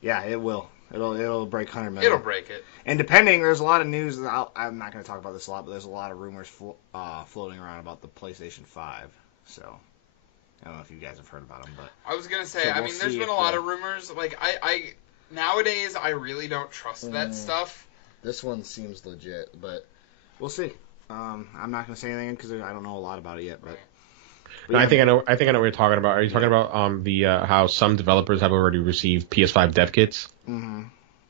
yeah, it will. It'll break 100 million. It'll break it. And depending, there's a lot of news. I'm not going to talk about this a lot, but there's a lot of rumors floating around about the PlayStation 5. So I don't know if you guys have heard about them, but I was gonna say. So I we'll mean, there's see been if a lot of rumors. Like I nowadays I really don't trust that stuff. this one seems legit. But we'll see. I'm not going to say anything because I don't know a lot about it yet. But No, I think I know what you're talking about. Are you talking about how some developers have already received PS5 dev kits? Mm-hmm.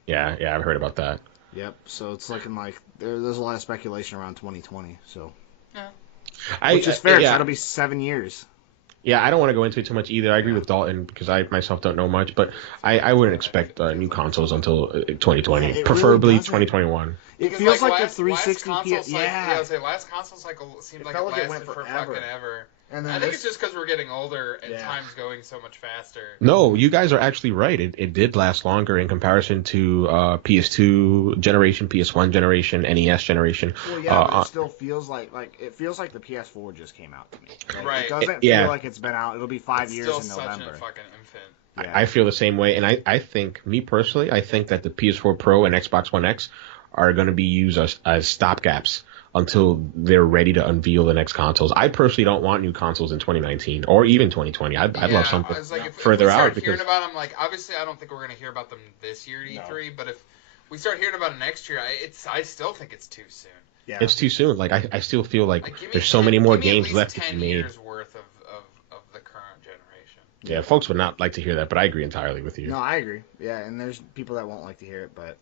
Yeah, I've heard about that. Yep. So it's looking like there's a lot of speculation around 2020. So, Yeah. which is fair. Yeah. So that'll be 7 years. Yeah, I don't want to go into it too much either. I agree with Dalton because I myself don't know much, but I wouldn't expect new consoles until 2020, Yeah, it preferably really doesn't. 2021. It Because, feels like the last 360 console PS. cycle, Yeah. I was say last console cycle seemed like it felt like it lasted went for forever. fucking ever. And I then think it's just because we're getting older and Yeah. time's going so much faster. No, you guys are actually right. It did last longer in comparison to PS2 generation, PS1 generation, NES generation. Well, yeah, but it still feels like it feels like the PS4 just came out to me. Like, Right. It doesn't Yeah. feel like it's been out. It'll be 5 It's years still in such November. a fucking infant. Yeah. I feel the same way, and I think, me personally, I think that the PS4 Pro and Xbox One X are going to be used as stopgaps until they're ready to unveil the next consoles. I personally don't want new consoles in 2019 or even 2020. I'd love something I was like, if further we start out hearing because about them, like, obviously I don't think we're going to hear about them this year at E3, but if we start hearing about it next year, I still think it's too soon. Yeah. it's too soon. Like I still feel like Like, there's so many more give me at games least left to 10 be made. years worth of the current generation. Yeah, folks would not like to hear that, but I agree entirely with you. No, I agree. Yeah, and there's people that won't like to hear it, but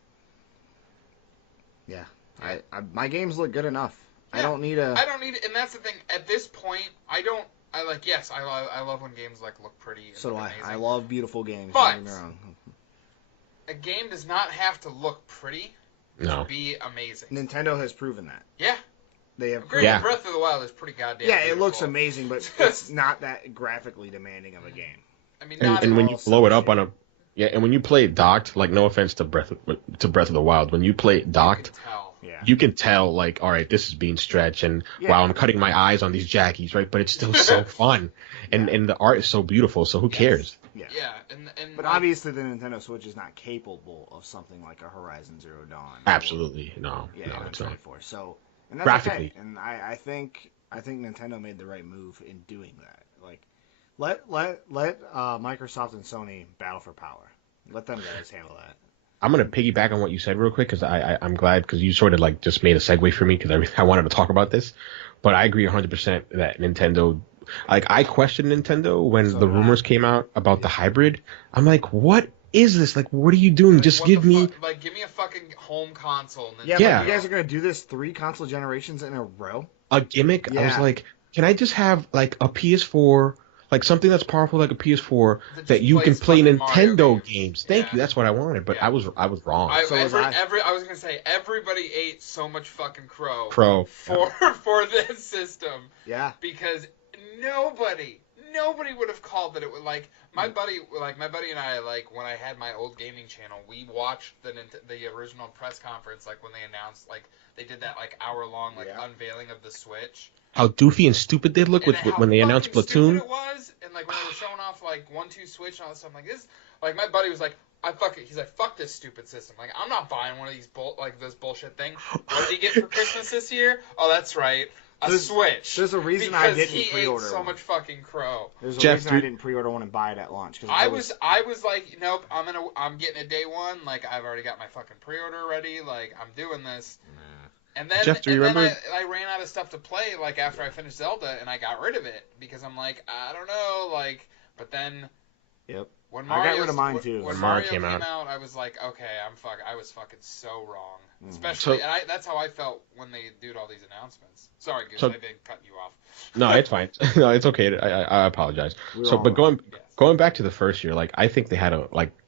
yeah, I my games look good enough. Yeah, I don't need a. I don't need it, and that's the thing. At this point, I don't. I like. Yes, I love when games like look pretty. And So do look I. amazing. I love beautiful games. But- Don't get me wrong. A game does not have to look pretty No. to be amazing. Nintendo has proven that. Yeah. They have. Great. Yeah. Breath of the Wild is pretty goddamn. Yeah, it beautiful. looks amazing, but it's not that graphically demanding of a game. I mean, And, not and at when all. you blow it up on a and when you play it docked, like no offense to Breath of the Wild, when you play it docked, You can tell. Yeah. you can tell like, all right, this is being stretched, and Yeah. wow, I'm cutting my eyes on these jackies, right? But it's still so fun, and the art is so beautiful. So who cares? Yeah. Yeah, and But like, obviously, the Nintendo Switch is not capable of something like a Horizon Zero Dawn. Absolutely, no, Yeah, no, in it's not. 24. So, and that's Graphically. okay. And I think Nintendo made the right move in doing that. Like, let Microsoft and Sony battle for power. Let them guys handle that. I'm gonna piggyback on what you said real quick because I'm glad because you sort of like just made a segue for me because I wanted to talk about this, but I agree 100% that Nintendo. Like I questioned Nintendo when the rumors came out about the hybrid. I'm like, what is this? Like, what are you doing? like, Just what give the me. fuck? Like, give me a fucking home console. Yeah, Yeah. but you guys are gonna do this 3 console generations in a row. A gimmick. I was Yeah. like, can I just have like a PS4, like something that's powerful like a PS4 That that just you can plays play fucking Nintendo Mario games? games. Thank Yeah. you. That's what I wanted, but Yeah. I was wrong. So was I. I was gonna say everybody ate so much fucking crow Yeah. for this system Yeah. because nobody would have called that it would like my buddy and I like when I had my old gaming channel we watched the original press conference like when they announced like they did that like hour long like unveiling of the Switch. How doofy and stupid they look And when they announced fucking stupid Splatoon. it was, and like when they were showing off like 1-2 Switch and all that stuff, like this, like my buddy was like, he's like, fuck this stupid system. Like I'm not buying one of these this bullshit thing. What did he get for Christmas this year? Oh, that's right, a Switch. There's a reason I because didn't he pre-order ate so one. much fucking crow. There's a Jeff, reason I didn't pre-order one and buy it at launch. I was like, nope, I'm getting it day one. Like I've already got my fucking pre-order ready. Like I'm doing this. And then, Jeff, do you remember? then I ran out of stuff to play, like, after I finished Zelda, and I got rid of it, because I'm like, I don't know, like, but then... Yep. When I got rid of mine, too. When When Mario Mario came came out, I was like, okay, I was fucking so wrong. Mhm. Especially, So- and that's how I felt when they did all these announcements. Sorry, Goose, So- I've been cutting you off. No, it's fine. No, it's okay. I apologize. But going back to the first year, like I think they had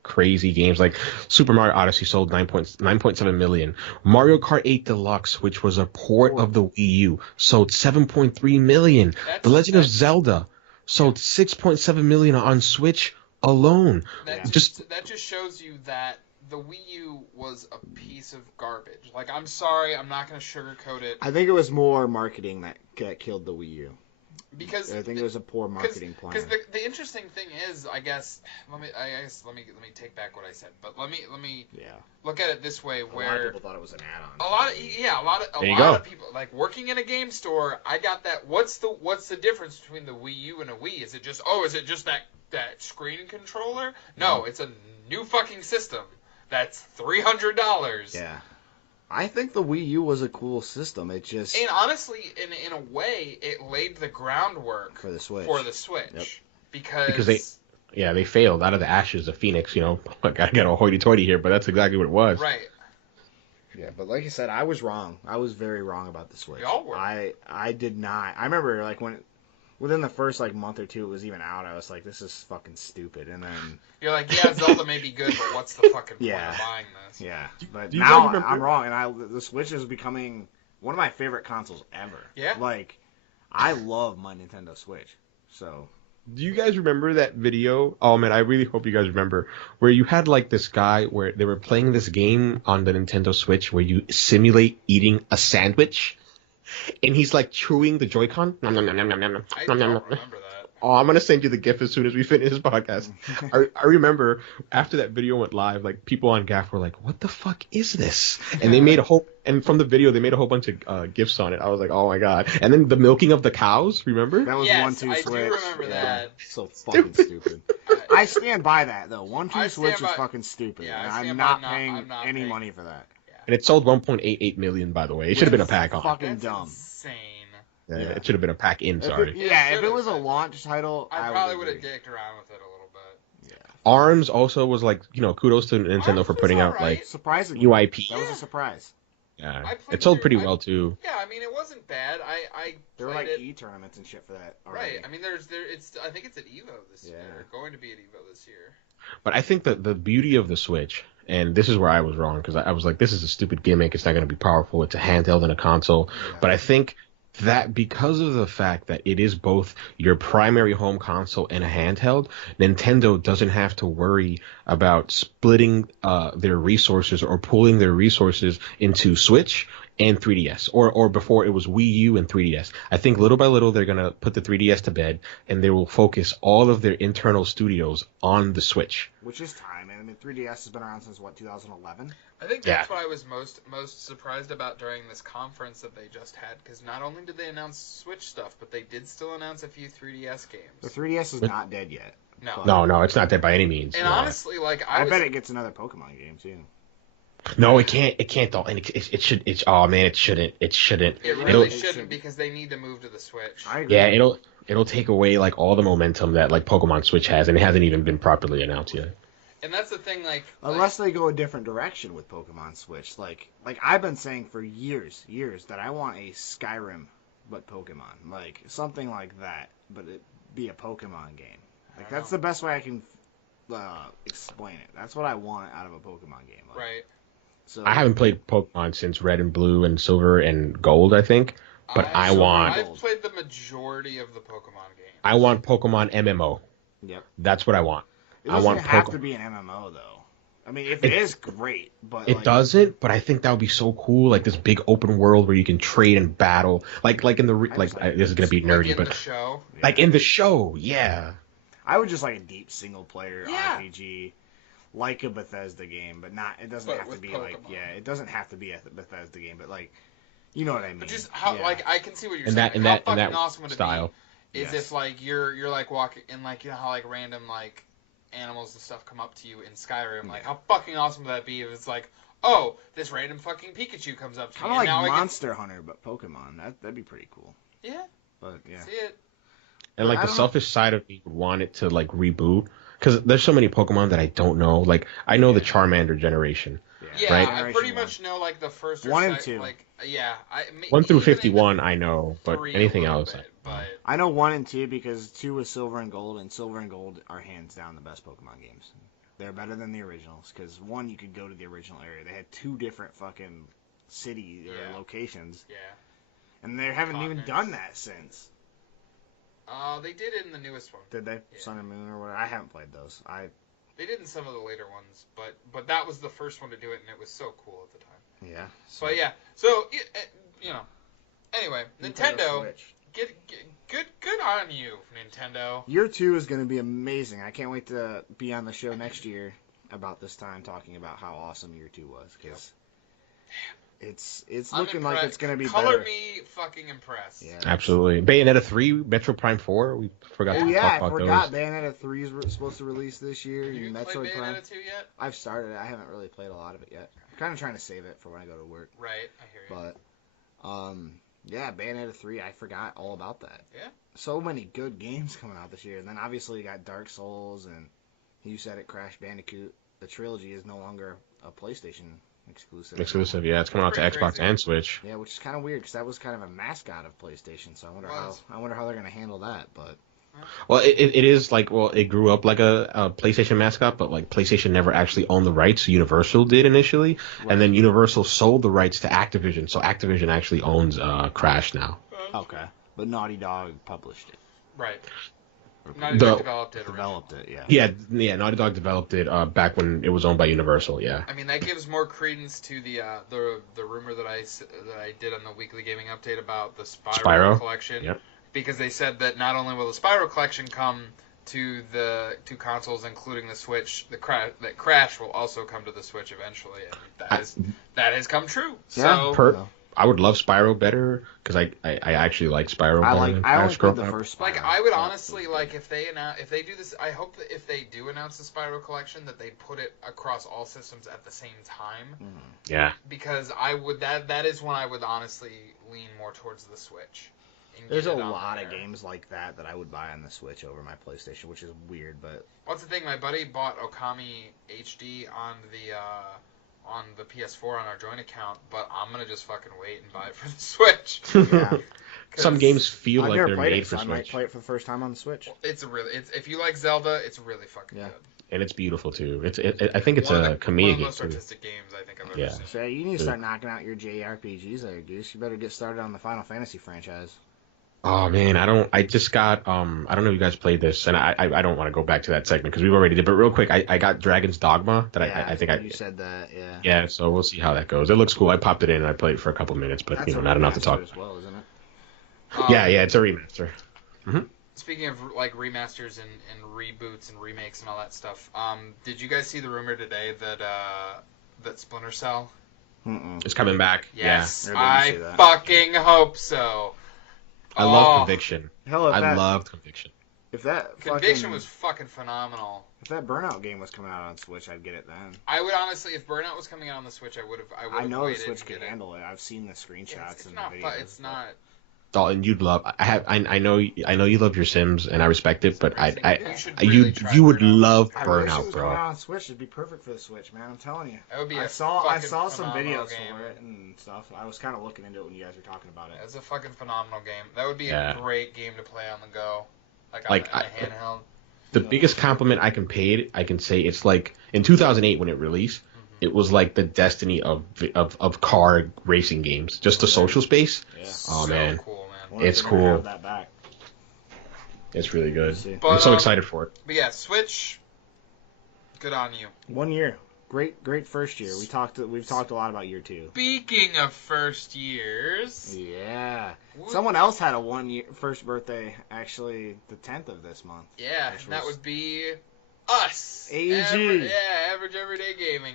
crazy games. Like Super Mario Odyssey sold 9.7 million. Mario Kart 8 Deluxe, which was a port of the Wii U, sold 7.3 million. The Legend of Zelda sold 6.7 million on Switch alone. That just shows you that the Wii U was a piece of garbage. Like, I'm sorry, I'm not going to sugarcoat it. I think it was more marketing that killed the Wii U. Because I think it was a poor marketing plan. Because the interesting thing is, I guess, let me take back what I said, but let me look at it this way, A lot of where people thought it was an add-on. a lot of people like working in a game store. I got that. What's the difference between the Wii U and a Wii? Is it just that screen controller? No, it's a new fucking system. That's $300. Yeah. I think the Wii U was a cool system. It just... And honestly, in a way, it laid the groundwork For the Switch. Yep. Because they failed out of the ashes of Phoenix. I gotta get a hoity-toity here, but that's exactly what it was. right. Yeah, but like I said, I was wrong. I was very wrong about the Switch. We all were. I did not. I remember like within the first like month or two it was even out, I was like, this is fucking stupid. And then You're like, yeah, Zelda may be good, but what's the fucking point Yeah. of buying this? yeah, but do you now guys remember- I'm wrong, and the Switch is becoming one of my favorite consoles ever. Yeah. Like, I love my Nintendo Switch. So Do you guys remember that video? Oh man, I really hope you guys remember where you had like this guy where they were playing this game on the Nintendo Switch where you simulate eating a sandwich, and he's like chewing the Joy-Con. Nom, nom, nom, nom, nom, nom, I nom, don't nom, nom. remember that. Oh, I'm gonna send you the GIF as soon as we finish this podcast. I remember after that video went live, like people on GAF were like, "What the fuck is this?" And they made and from the video they made a whole bunch of GIFs on it. I was like, "Oh my god!" And then the milking of the cows, remember? that was Yes, 1-2 I do Switch. remember that. So fucking stupid. I stand by that though. 1-2 I Switch stand is by- fucking stupid. Yeah, I and stand I'm by not not- paying I'm not any paying- money for that. And it sold 1.88 million, by the way. It should have been a pack on. Fucking That's dumb. insane. Yeah, Yeah. It should have been a pack in. Sorry. If it was a launch title, I I probably would would have agree. dicked around with it a little bit. ARMS also was like, kudos to Nintendo ARMS for was putting out alright. like Surprisingly, UIP. that was Yeah. a surprise. Yeah, I played it sold through- pretty I- well too. Yeah, I mean, it wasn't bad. I There were played like it. e-tournaments and shit for that already. Right. I mean, I think it's at Evo this year. Going to be at Evo this year. But I think that the beauty of the Switch, and this is where I was wrong because I was like, this is a stupid gimmick. It's not going to be powerful. It's a handheld and a console. Yeah. But I think that because of the fact that it is both your primary home console and a handheld, Nintendo doesn't have to worry about splitting their resources or pooling their resources into Switch and 3DS, or before it was Wii U and 3DS. I think little by little they're gonna put the 3DS to bed, and they will focus all of their internal studios on the Switch. Which is time. I mean, 3DS has been around since, 2011? I think that's what I was most surprised about during this conference that they just had, because not only did they announce Switch stuff, but they did still announce a few 3DS games. The 3DS is not dead yet. No. No, it's not that by any means. And No. honestly, like I bet it gets another Pokemon game, too. No, it can't. It can't though, and it should. Oh man, it shouldn't. It shouldn't. It It'll- really shouldn't, because they need to move to the Switch. I agree. Yeah, it'll take away like all the momentum that like Pokemon Switch has, and it hasn't even been properly announced yet. And that's the thing, like Unless they go a different direction with Pokemon Switch. Like I've been saying for years that I want a Skyrim but Pokemon. Like, something like that, but it be a Pokemon game. Like, that's the best way I can explain it. That's what I want out of a Pokemon game. Like, right. So I haven't played Pokemon since Red and Blue and Silver and Gold, I think. But I want I've played the majority of the Pokemon games. I want Pokemon MMO. Yep. That's what I want. It I doesn't want have Poke- to be an MMO, though. I mean, if it is, great, but It doesn't, but I think that would be so cool. Like this big open world where you can trade and battle. Like in the this is gonna be nerdy, in but the show. like in the show, yeah. I would just like a deep single player Yeah. RPG, like a Bethesda game, but not. It doesn't But have to with be Pokemon. like it doesn't have to be a Bethesda game, but like, you know what I mean. But just how, Yeah. like, I can see what you're In saying. that- in How that- in fucking that awesome would style. it be is Yes. if, like, you're like walking, and, like, you know how, like, random, like, animals and stuff come up to you in Skyrim. Like, how fucking awesome would that be if it's like, oh, this random fucking Pikachu comes up to Kind me, of and like now Monster Hunter, but Pokemon. That'd be pretty cool. I get... Yeah, But yeah, see it. And like I the don't know. selfish side of me would want it to like reboot because there's so many Pokemon that I don't know. Like I know the Charmander generation. Yeah, Right? I pretty Generation much know, like, the first or 1 and second, 2. like, yeah. 1 through even into 51 I know, but 3 anything a little else. bit, but I know 1 and 2 because 2 was Silver and Gold, and Silver and Gold are hands down the best Pokemon games. They're better than the originals because 1 you could go to the original area. They had 2 different fucking city or Yeah. locations, yeah. and they haven't even Continents. done that since. They did it in the newest one. Did they? Yeah. Sun and Moon or whatever. I haven't played those. They did in some of the later ones, but that was the first one to do it, and it was so cool at the time. Yeah. But yeah, so you know. Anyway, Nintendo, Switch. good on you, Nintendo. Year 2 is going to be amazing. I can't wait to be on the show next year about this time talking about how awesome Year 2 was because it's I'm looking like impressed. it's going to be Color better. me fucking impressed. Yeah. Absolutely. Bayonetta 3, Metro Prime 4. We forgot Oh to yeah, talk I about forgot. those. Bayonetta 3 is supposed to release this year. Have you and played Metroid Prime. Bayonetta 2 yet? I've started. I haven't really played a lot of it yet. I'm kind of trying to save it for when I go to work. Right, I hear you. But yeah, Bayonetta 3. I forgot all about that. Yeah. So many good games coming out this year, and then obviously you got Dark Souls, and you said it, Crash Bandicoot. The trilogy is no longer a PlayStation exclusive. Exclusive, yeah. It's coming out to Pretty Xbox crazy. and Switch. Yeah, which is kind of weird because that was kind of a mascot of PlayStation. So I wonder how they're gonna handle that. But Well, it is like, well, it grew up like a PlayStation mascot, but like PlayStation never actually owned the rights. Universal did initially, right. and then Universal sold the rights to Activision. So Activision actually owns Crash now. Okay, but Naughty Dog published it. Right. Or Naughty Dog developed it. Developed it, yeah. Yeah. Naughty Dog developed it back when it was owned by Universal. Yeah. I mean, that gives more credence to the rumor that I did on the weekly gaming update about the Spyro collection. Yep. Because they said that not only will the Spyro collection come to the two consoles, including the Switch, that Crash will also come to the Switch eventually, and that has come true. Yeah. So I would love Spyro better because I actually like Spyro. I only played the first Spyro. Like, I would honestly like if they do this. I hope that if they do announce the Spyro collection, that they put it across all systems at the same time. Yeah. Because that is when I would honestly lean more towards the Switch. There's a lot of games like that I would buy on the Switch over my PlayStation, which is weird, but... What's the thing? My buddy bought Okami HD on the PS4 on our joint account, but I'm gonna just fucking wait and buy it for the Switch. Yeah. Some games feel I've like never they're played made it, for so I might Switch. play it for the first time on the Switch. It's if you like Zelda, it's really fucking good. And it's beautiful too. I think it's one a of Kamiya the game most too. artistic games I think I've ever seen. So you need to start knocking out your JRPGs there, Goose. You better get started on the Final Fantasy franchise. Oh man, I just got I don't know if you guys played this, and I don't want to go back to that segment because we've already did. But real quick, I got Dragon's Dogma that I think you said that, yeah. Yeah, so we'll see how that goes. It looks cool. I popped it in and I played it for a couple minutes, but That's not enough to talk. as well, isn't it? Yeah, it's a remaster. Speaking of like remasters and reboots and remakes and all that stuff, did you guys see the rumor today that Splinter Cell? It's coming back. Yes, Yeah. I fucking hope so. I love Conviction. Hell, I loved Conviction. If that Conviction was fucking phenomenal. If that Burnout game was coming out on Switch, I'd get it then. I would honestly, if Burnout was coming out on the Switch, I would have. I know the Switch could handle it. I've seen the screenshots and the videos. It's not. Dalton, you'd love. I know you love your Sims, and I respect it, but you would love Burnout, bro. On Switch, it'd be perfect for the Switch, man. I'm telling you. That would be. I saw some videos game. for it and stuff. I was kind of looking into it when you guys were talking about it. It's a fucking phenomenal game. That would be a great game to play on the go, on a handheld. The biggest compliment I can say it's like in 2008 when it released. It was like the destiny of car racing games. Just the social space. Yeah. Oh, man. Cool, man. It's cool. That back. It's really good. I'm so excited for it. But yeah, Switch, good on you. 1 year. Great first year. We've talked a lot about year 2. Speaking of first years. Yeah. Someone else had a first birthday, actually, the 10th of this month. Yeah, that would be... us. AEG. Average Everyday Gaming.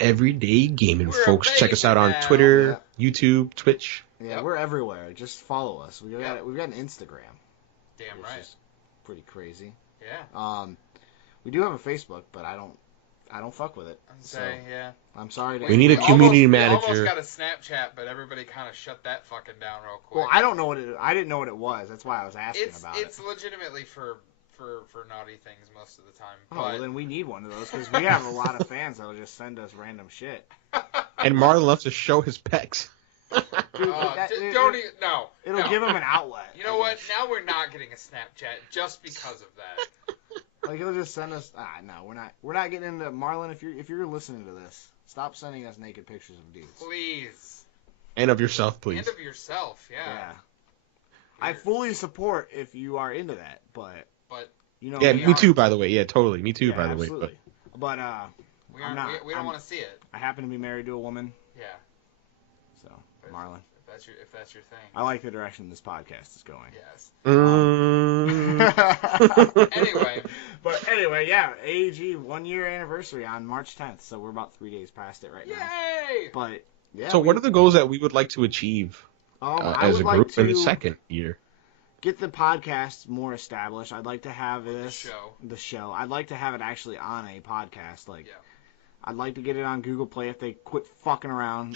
Everyday Gaming, folks. Check us out on Twitter, YouTube, Twitch. Yeah, we're everywhere. Just follow us. We've got an Instagram. Damn right. Is pretty crazy. Yeah. We do have a Facebook, but I don't fuck with it. I'm sorry. We need a community manager. We almost got a Snapchat, but everybody kind of shut that fucking down real quick. Well, I didn't know what it was. That's why I was asking about it. It's legitimately for naughty things most of the time. Well, then we need one of those because we have a lot of fans that'll just send us random shit. And Marlon loves to show his pecs. Dude, don't even, no. It'll give him an outlet. You know what? Now we're not getting a Snapchat just because of that. Like he'll just send us. No, we're not getting into Marlon. If you're listening to this, stop sending us naked pictures of dudes. Please. And of yourself, please. And of yourself, yeah. I fully support if you are into that, but you know. Yeah, me too. By the way, yeah, totally. Me too. By the way, but we don't want to see it. I happen to be married to a woman. Yeah. So, Marlon. If that's your thing. I like the direction this podcast is going. Yes. Anyway, yeah, AEG 1 year anniversary on March 10th, so we're about 3 days past it right now. Yay! But yeah. So what are the goals that we would like to achieve as a group in the second year? Get the podcast more established. I'd like to have the show. I'd like to have it actually on a podcast. I'd like to get it on Google Play if they quit fucking around.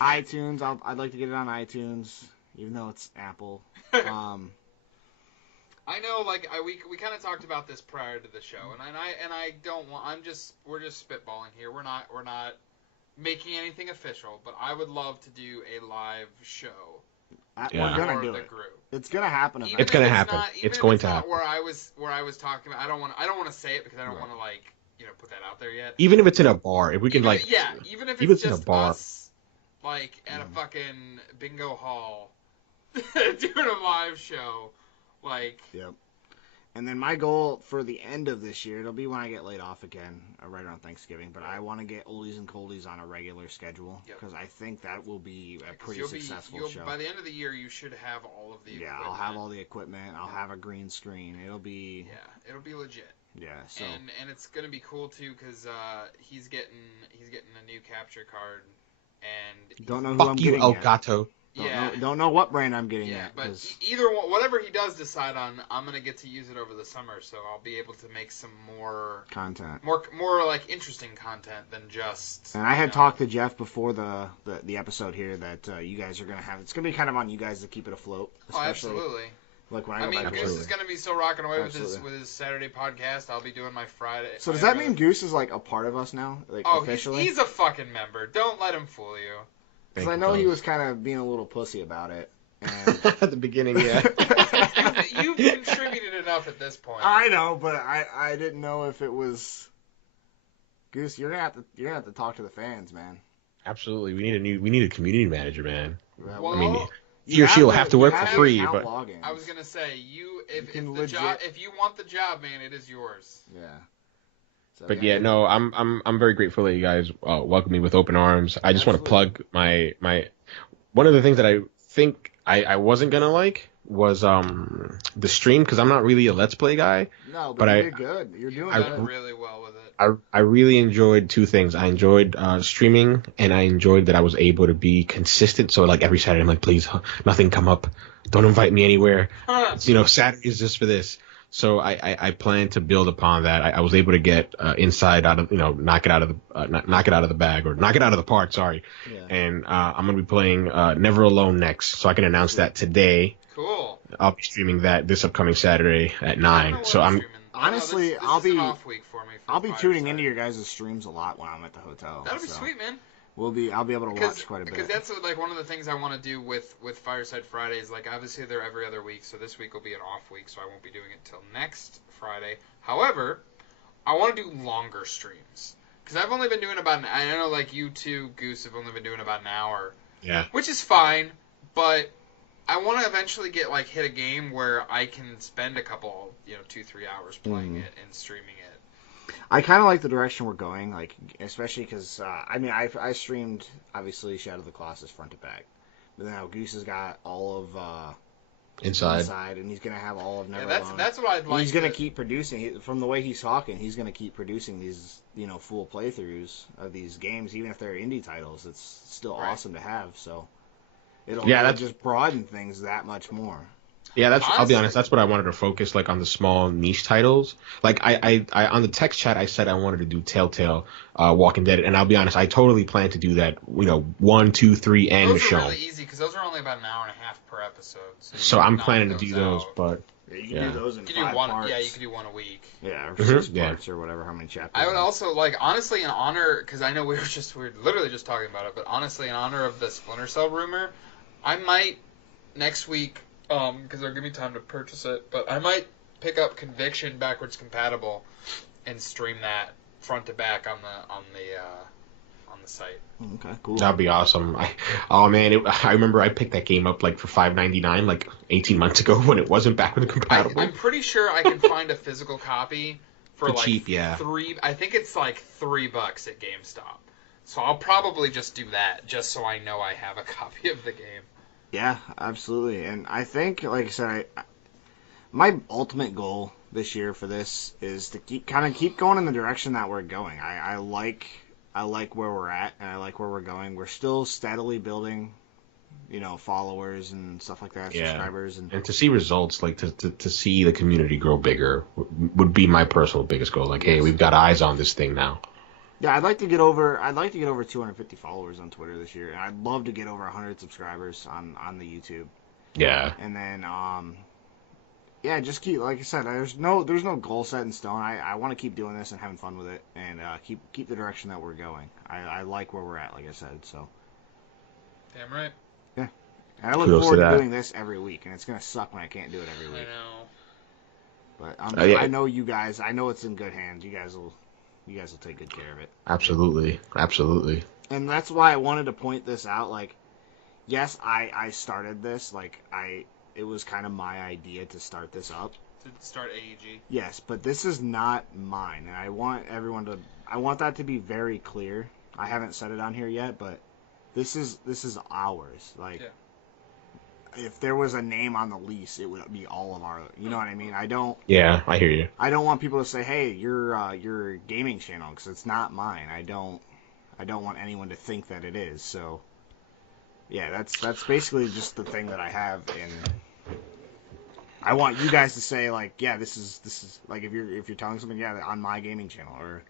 iTunes. I'd like to get it on iTunes, even though it's Apple. I know, like we kind of talked about this prior to the show, and I don't want. We're just spitballing here. We're not making anything official, but I would love to do a live show. We're gonna do the it. Group. It's gonna happen. It's gonna happen. It's going to happen. Where I was talking about. I don't want to say it because I don't want to put that out there yet. Even if it's in a bar, if we can even if it's just in a bar. us, like at a fucking bingo hall, doing a live show, like. Yep. And then my goal for the end of this year, it'll be when I get laid off again, right around Thanksgiving. But I want to get oldies and coldies on a regular schedule because I think that will be a pretty successful show. By the end of the year, you should have all of the equipment. I'll have all the equipment. I'll have a green screen. It'll be legit. Yeah. So and it's gonna be cool too because he's getting a new capture card and don't know who I'm getting. Fuck you, Elgato. Don't know what brand I'm getting yet. But either one, whatever he does decide on, I'm gonna get to use it over the summer, so I'll be able to make some more content, more like interesting content than just. And I had talked to Jeff before the episode here that you guys are gonna have. It's gonna be kind of on you guys to keep it afloat. Absolutely. Like when I mean, Goose is gonna be still rocking away with his Saturday podcast. I'll be doing my Friday. So does that mean Goose is like a part of us now, like officially? He's a fucking member. Don't let him fool you. Because I know he was kind of being a little pussy about it. And... At the beginning, yeah. You've contributed enough at this point. I know, but I didn't know if it was Goose. You're gonna have to talk to the fans, man. Absolutely, we need a community manager, man. Well, I mean, he or she will have to work for free, but I was gonna say if you want the job, man, it is yours. Yeah. So, but no, I'm very grateful that you guys welcome me with open arms. I just want to plug my one of the things that I think I wasn't gonna like was the stream because I'm not really a Let's Play guy. No, but you did good. You're doing really well with it. I really enjoyed two things. I enjoyed streaming, and I enjoyed that I was able to be consistent. So like every Saturday, I'm like, please, nothing come up. Don't invite me anywhere. Saturday is just for this. So I plan to build upon that. I was able to get inside out of knock it out of the bag or knock it out of the park. Sorry. Yeah. And I'm gonna be playing Never Alone next, so I can announce that today. Cool. I'll be streaming that this upcoming Saturday at 9. So I'm honestly I'll be an off week for me. I'll be tuning into your guys' streams a lot when I'm at the hotel. That'll be sweet, man. I'll be able to watch quite a bit. Because that's like one of the things I want to do with Fireside Fridays. Like obviously they're every other week, so this week will be an off week, so I won't be doing it till next Friday. However, I want to do longer streams because I've only been doing I know like you two, Goose, have only been doing about an hour. Yeah. Which is fine, but I want to eventually hit a game where I can spend a couple 2-3 hours playing it and streaming it. I kind of like the direction we're going, like especially because I streamed obviously Shadow of the Colossus front to back, but now Goose has got all of inside, and he's gonna have all of Never Alone. That's what I'd like. He's gonna keep producing. From the way he's talking, he's gonna keep producing these full playthroughs of these games, even if they're indie titles. It's still awesome to have. So it'll just broaden things that much more. Yeah, I'll be honest, that's what I wanted to focus on the small niche titles. Like I on the text chat I said I wanted to do Telltale, Walking Dead, and I'll be honest, I totally plan to do that. 1, 2, 3, and those Michonne. Those are really easy because those are only about an hour and a half per episode. So I'm planning to do those, but you can do those in 5 parts. Yeah, you can do one a week. Yeah, or 6 parts or whatever. How many chapters? I would also honestly, in honor, because I know we were literally just talking about it, but honestly, in honor of the Splinter Cell rumor, I might next week. Because they'll give me time to purchase it. But I might pick up Conviction backwards compatible and stream that front to back on the site. Okay, cool. That'd be awesome. I remember I picked that game up for $5.99 like 18 months ago when it wasn't backward compatible. I'm pretty sure I can find a physical copy for cheap, yeah. I think it's like $3 at GameStop. So I'll probably just do that just so I know I have a copy of the game. Yeah, absolutely. And I think, like I said, my ultimate goal this year for this is to keep going in the direction that we're going. I like where we're at, and I like where we're going. We're still steadily building, followers and stuff like that, subscribers. And to see results, to see the community grow bigger would be my personal biggest goal. Hey, we've got eyes on this thing now. Yeah, I'd like to get over 250 followers on Twitter this year, and I'd love to get over 100 subscribers on the YouTube. Yeah. And then yeah, just keep, like I said, there's no goal set in stone. I want to keep doing this and having fun with it, and keep the direction that we're going. I like where we're at, like I said. So Damn right. yeah, and I look Kudos to forward to that. doing this every week, and it's gonna suck when I can't do it every I week. know. But Yeah, I know you guys. I know it's in good hands. You guys will take good care of it. absolutely, absolutely. And that's why I wanted to point this out. Like, yes, I started this. Like, it was kind of my idea to start this up. To start AEG. Yes, but this is not mine, and I want I want that to be very clear. I haven't said it on here yet, but this is ours. Like, if there was a name on the lease, it would be all of our. You know what I mean? Yeah, I hear you. I don't want people to say, "Hey, your gaming channel," because it's not mine. I don't want anyone to think that it is. So, yeah, that's basically just the thing that I have in. I want you guys to say, like, yeah, this is like, if you're telling something, yeah, on my gaming channel or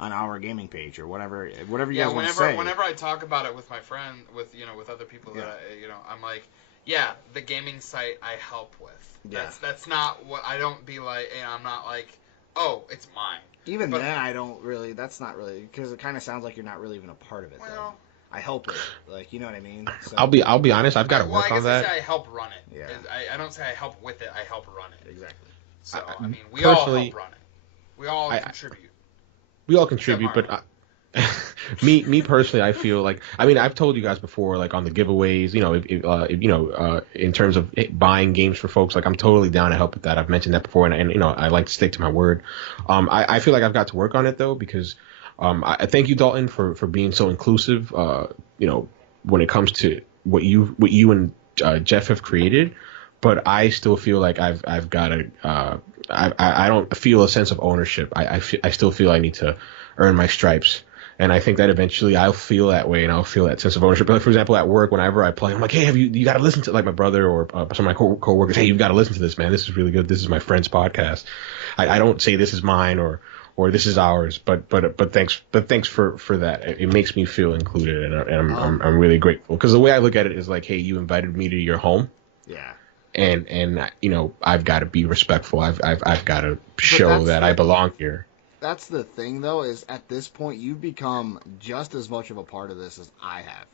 on our gaming page or whatever you guys want to say. Whenever I talk about it with my friend, with other people that I'm like, yeah, the gaming site I help with. That's not what I don't be like. I'm not like, oh, it's mine. Even then, I don't really. That's not really, because it kind of sounds like you're not really even a part of it. Well, I help with it, like, you know what I mean. So, I'll be honest. I've got to work on that. I say I help run it. Yeah. I don't say I help with it. I help run it. Exactly. So I mean, we all help run it. We all contribute. We all contribute, but me personally, I feel like, I mean, I've told you guys before, like on the giveaways, in terms of buying games for folks, like I'm totally down to help with that. I've mentioned that before, and I like to stick to my word. I feel like I've got to work on it though, because I thank you, Dalton, for being so inclusive. When it comes to what you and Jeff have created, but I still feel like I've got to. I don't feel a sense of ownership. I still feel I need to earn my stripes. And I think that eventually I'll feel that way, and I'll feel that sense of ownership. But for example, at work, whenever I play, I'm like, hey, you got to listen to, like, my brother or some of my coworkers. Hey, you've got to listen to this, man. This is really good. This is my friend's podcast. I don't say this is mine or this is ours, but thanks for that. It makes me feel included, and I'm really grateful, because the way I look at it is like, hey, you invited me to your home. Yeah. And I've got to be respectful. I've got to show that I belong here. That's the thing, though, is at this point you've become just as much of a part of this as I have.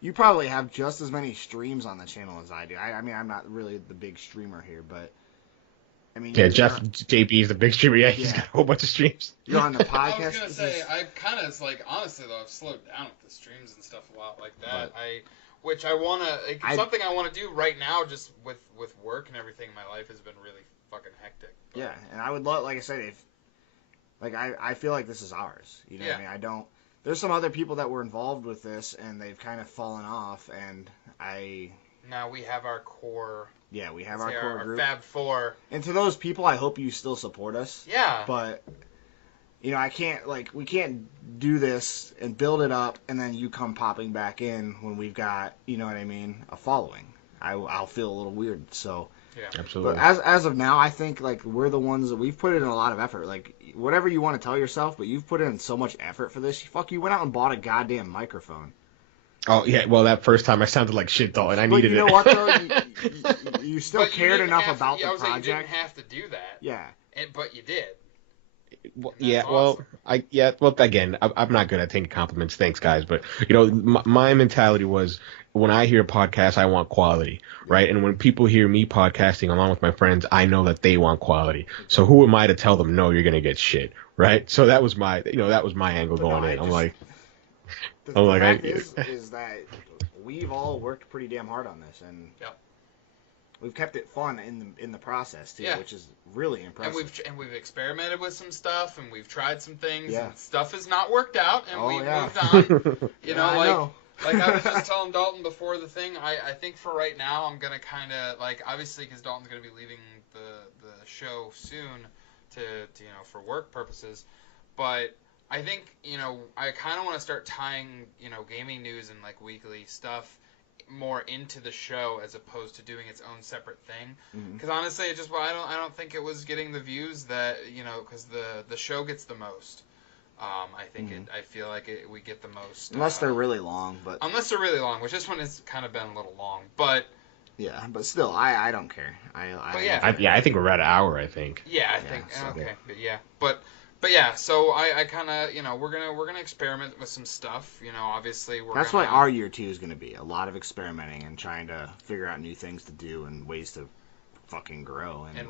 You probably have just as many streams on the channel as I do. I mean, I'm not really the big streamer here, but I mean, yeah, JB is the big streamer. Yeah, he's got a whole bunch of streams. You're on the podcast. I was gonna say, I kind of like, honestly though, I've slowed down with the streams and stuff a lot like that. Which I wanna, something I want to do right now, just with work and everything. My life has been really fucking hectic. But. Yeah, and I would love, like I said, I feel like this is ours. You know what I mean? There's some other people that were involved with this, and they've kind of fallen off, and now we have our core. Yeah, we have our core group. Our Fab Four. And to those people, I hope you still support us. Yeah. But, we can't do this and build it up, and then you come popping back in when we've got, you know what I mean, a following. I'll feel a little weird, so. Yeah. Absolutely. But as of now, I think, we're the ones that we've put in a lot of effort. Whatever you want to tell yourself, but you've put in so much effort for this. You went out and bought a goddamn microphone. Oh, yeah, well, that first time I sounded like shit, Dalton. I needed it. But you know what, though? You still cared enough about the project. You didn't have to do that. Yeah. But you did. Well, yeah, awesome. Again, I'm not good at taking compliments. Thanks, guys. But, my mentality was, when I hear podcasts, I want quality, right? And when people hear me podcasting along with my friends, I know that they want quality. So who am I to tell them, no, you're going to get shit, right? So that was my angle going in. The fact is that we've all worked pretty damn hard on this, and we've kept it fun in the process too, which is really impressive. And we've experimented with some stuff, and we've tried some things, and stuff has not worked out, and we've moved on. Like I was just telling Dalton before the thing, I think for right now I'm gonna kind of obviously because Dalton's gonna be leaving the show soon to for work purposes, but I think I kind of want to start tying gaming news and weekly stuff more into the show as opposed to doing its own separate thing. Because honestly, I don't think it was getting the views that because the show gets the most. I think I feel like we get the most. Unless they're really long, which this one has kind of been a little long. But Yeah, but still, I don't care. But yeah. I think we're at an hour. I think. Yeah, I Yeah, think so- okay, but yeah. So I kind of we're gonna experiment with some stuff. Obviously That's gonna, what our year 2 is going to be. A lot of experimenting and trying to figure out new things to do and ways to fucking grow and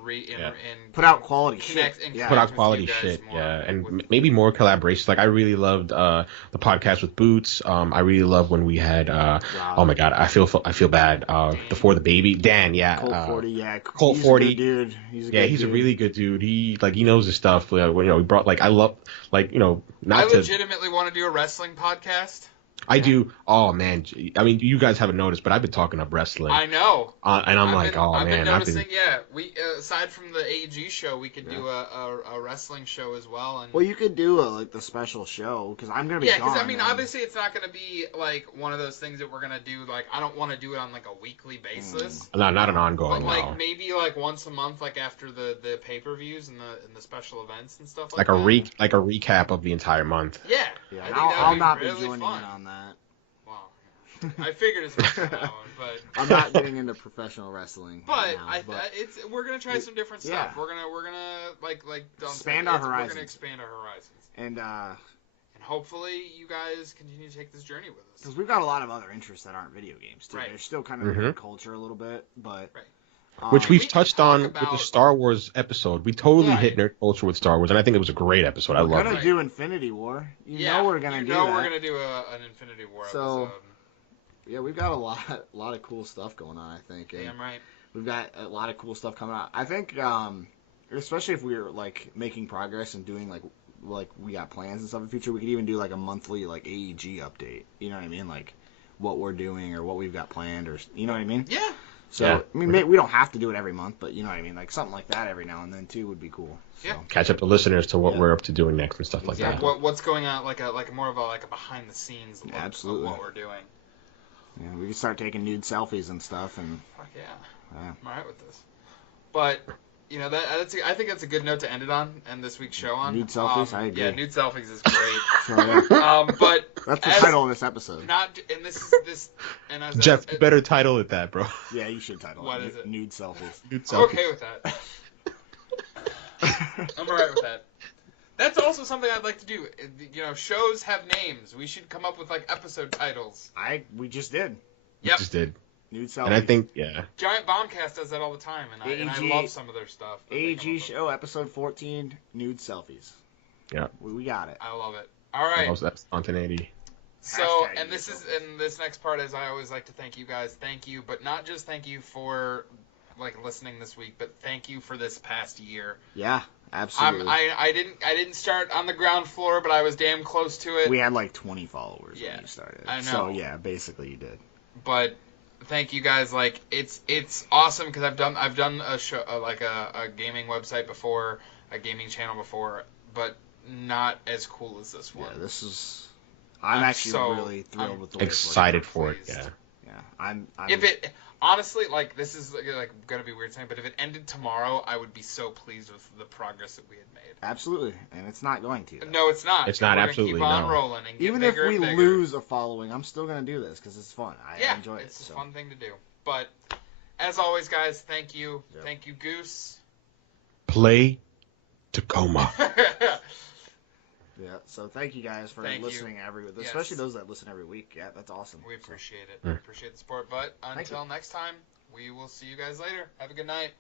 put out quality shit. Yeah, put out quality shit, and maybe more collaborations. Like I really loved the podcast with Boots. I really love when we had oh my god, I feel bad. Before the baby, Dan, Colt 40, Colt he's 40, a good dude. He's a really good dude. He knows his stuff. He brought I love not I to. legitimately want to do a wrestling podcast. I do. Oh man, I mean, you guys haven't noticed, but I've been talking up wrestling. I know. And I've been noticing. Yeah, we aside from the AEG show, we could do a wrestling show as well. And well, you could do the special show because I'm gonna be gone. Yeah, because I mean, obviously, it's not gonna be like one of those things that we're gonna do. Like, I don't want to do it on like a weekly basis. No, not an ongoing. But like maybe like once a month, like after the pay-per-views and the special events and stuff like that. Like a recap of the entire month. Yeah. Yeah, I think I'll not really be joining fun. in on that. I figured as much on that one, but I'm not getting into professional wrestling. But now, we're gonna try some different stuff. We're gonna like expand our horizons. We're gonna expand our horizons, and hopefully you guys continue to take this journey with us. Because we've got a lot of other interests that aren't video games too. Right. They're still kind of in the culture a little bit, but which we've touched on with the Star Wars episode. We totally hit nerd culture with Star Wars, and I think it was a great episode. I love it. We're gonna do Infinity War. You know we're gonna do that. We're gonna do an Infinity War episode. Yeah, we've got a lot of cool stuff going on, I think. Damn right. We've got a lot of cool stuff coming out. I think, especially if we're making progress and doing like we got plans and stuff in the future, we could even do a monthly AEG update. You know what I mean? Like what we're doing or what we've got planned, or you know what I mean? Yeah. So I mean, we don't have to do it every month, but you know what I mean? Like something like that every now and then too would be cool. So. Yeah. Catch up the listeners to what we're up to doing next and stuff like that. What's going on? Like a more of a behind the scenes look Absolutely. of what we're doing. Yeah, we can start taking nude selfies and stuff, and fuck yeah. I'm alright with this. But I think that's a good note to end it on, and this week's show on. Nude selfies, I agree. Yeah, nude selfies is great. But that's the title of this episode. And as Jeff, you better title it that, bro. Yeah, you should title what it. Is it? Nude selfies. Nude selfies. I'm okay with that. I'm alright with that. That's also something I'd like to do. Shows have names. We should come up with episode titles. We just did. Yep. Just did. Nude selfies. And I think, Giant Bombcast does that all the time, and I love some of their stuff. AEG show episode 14, nude selfies. Yeah. We got it. I love it. All right. That spontaneity. So, and this next part is I always like to thank you guys. Thank you, but not just thank you for listening this week, but thank you for this past year. Yeah. Absolutely. I didn't start on the ground floor, but I was damn close to it. We had 20 followers when you started. I know. So yeah, basically you did. But thank you guys. It's awesome because I've done a show a gaming website before, a gaming channel before, but not as cool as this one. Yeah, this is. I'm actually really thrilled with the way excited for it. Yeah. Yeah, I'm. If it. Honestly, this is gonna be weird saying, but if it ended tomorrow, I would be so pleased with the progress that we had made. Absolutely, and it's not going to. No, it's not. It's not. We're Absolutely gonna keep on no. rolling and get even bigger if we and bigger. lose a following, I'm still gonna do this because it's fun. I enjoy it. It's a fun thing to do. But as always, guys, thank you, thank you, Goose. Play Tacoma. Yeah, so thank you guys for listening especially those that listen every week. Yeah, that's awesome. We appreciate it. We appreciate the support. But until next time, we will see you guys later. Have a good night.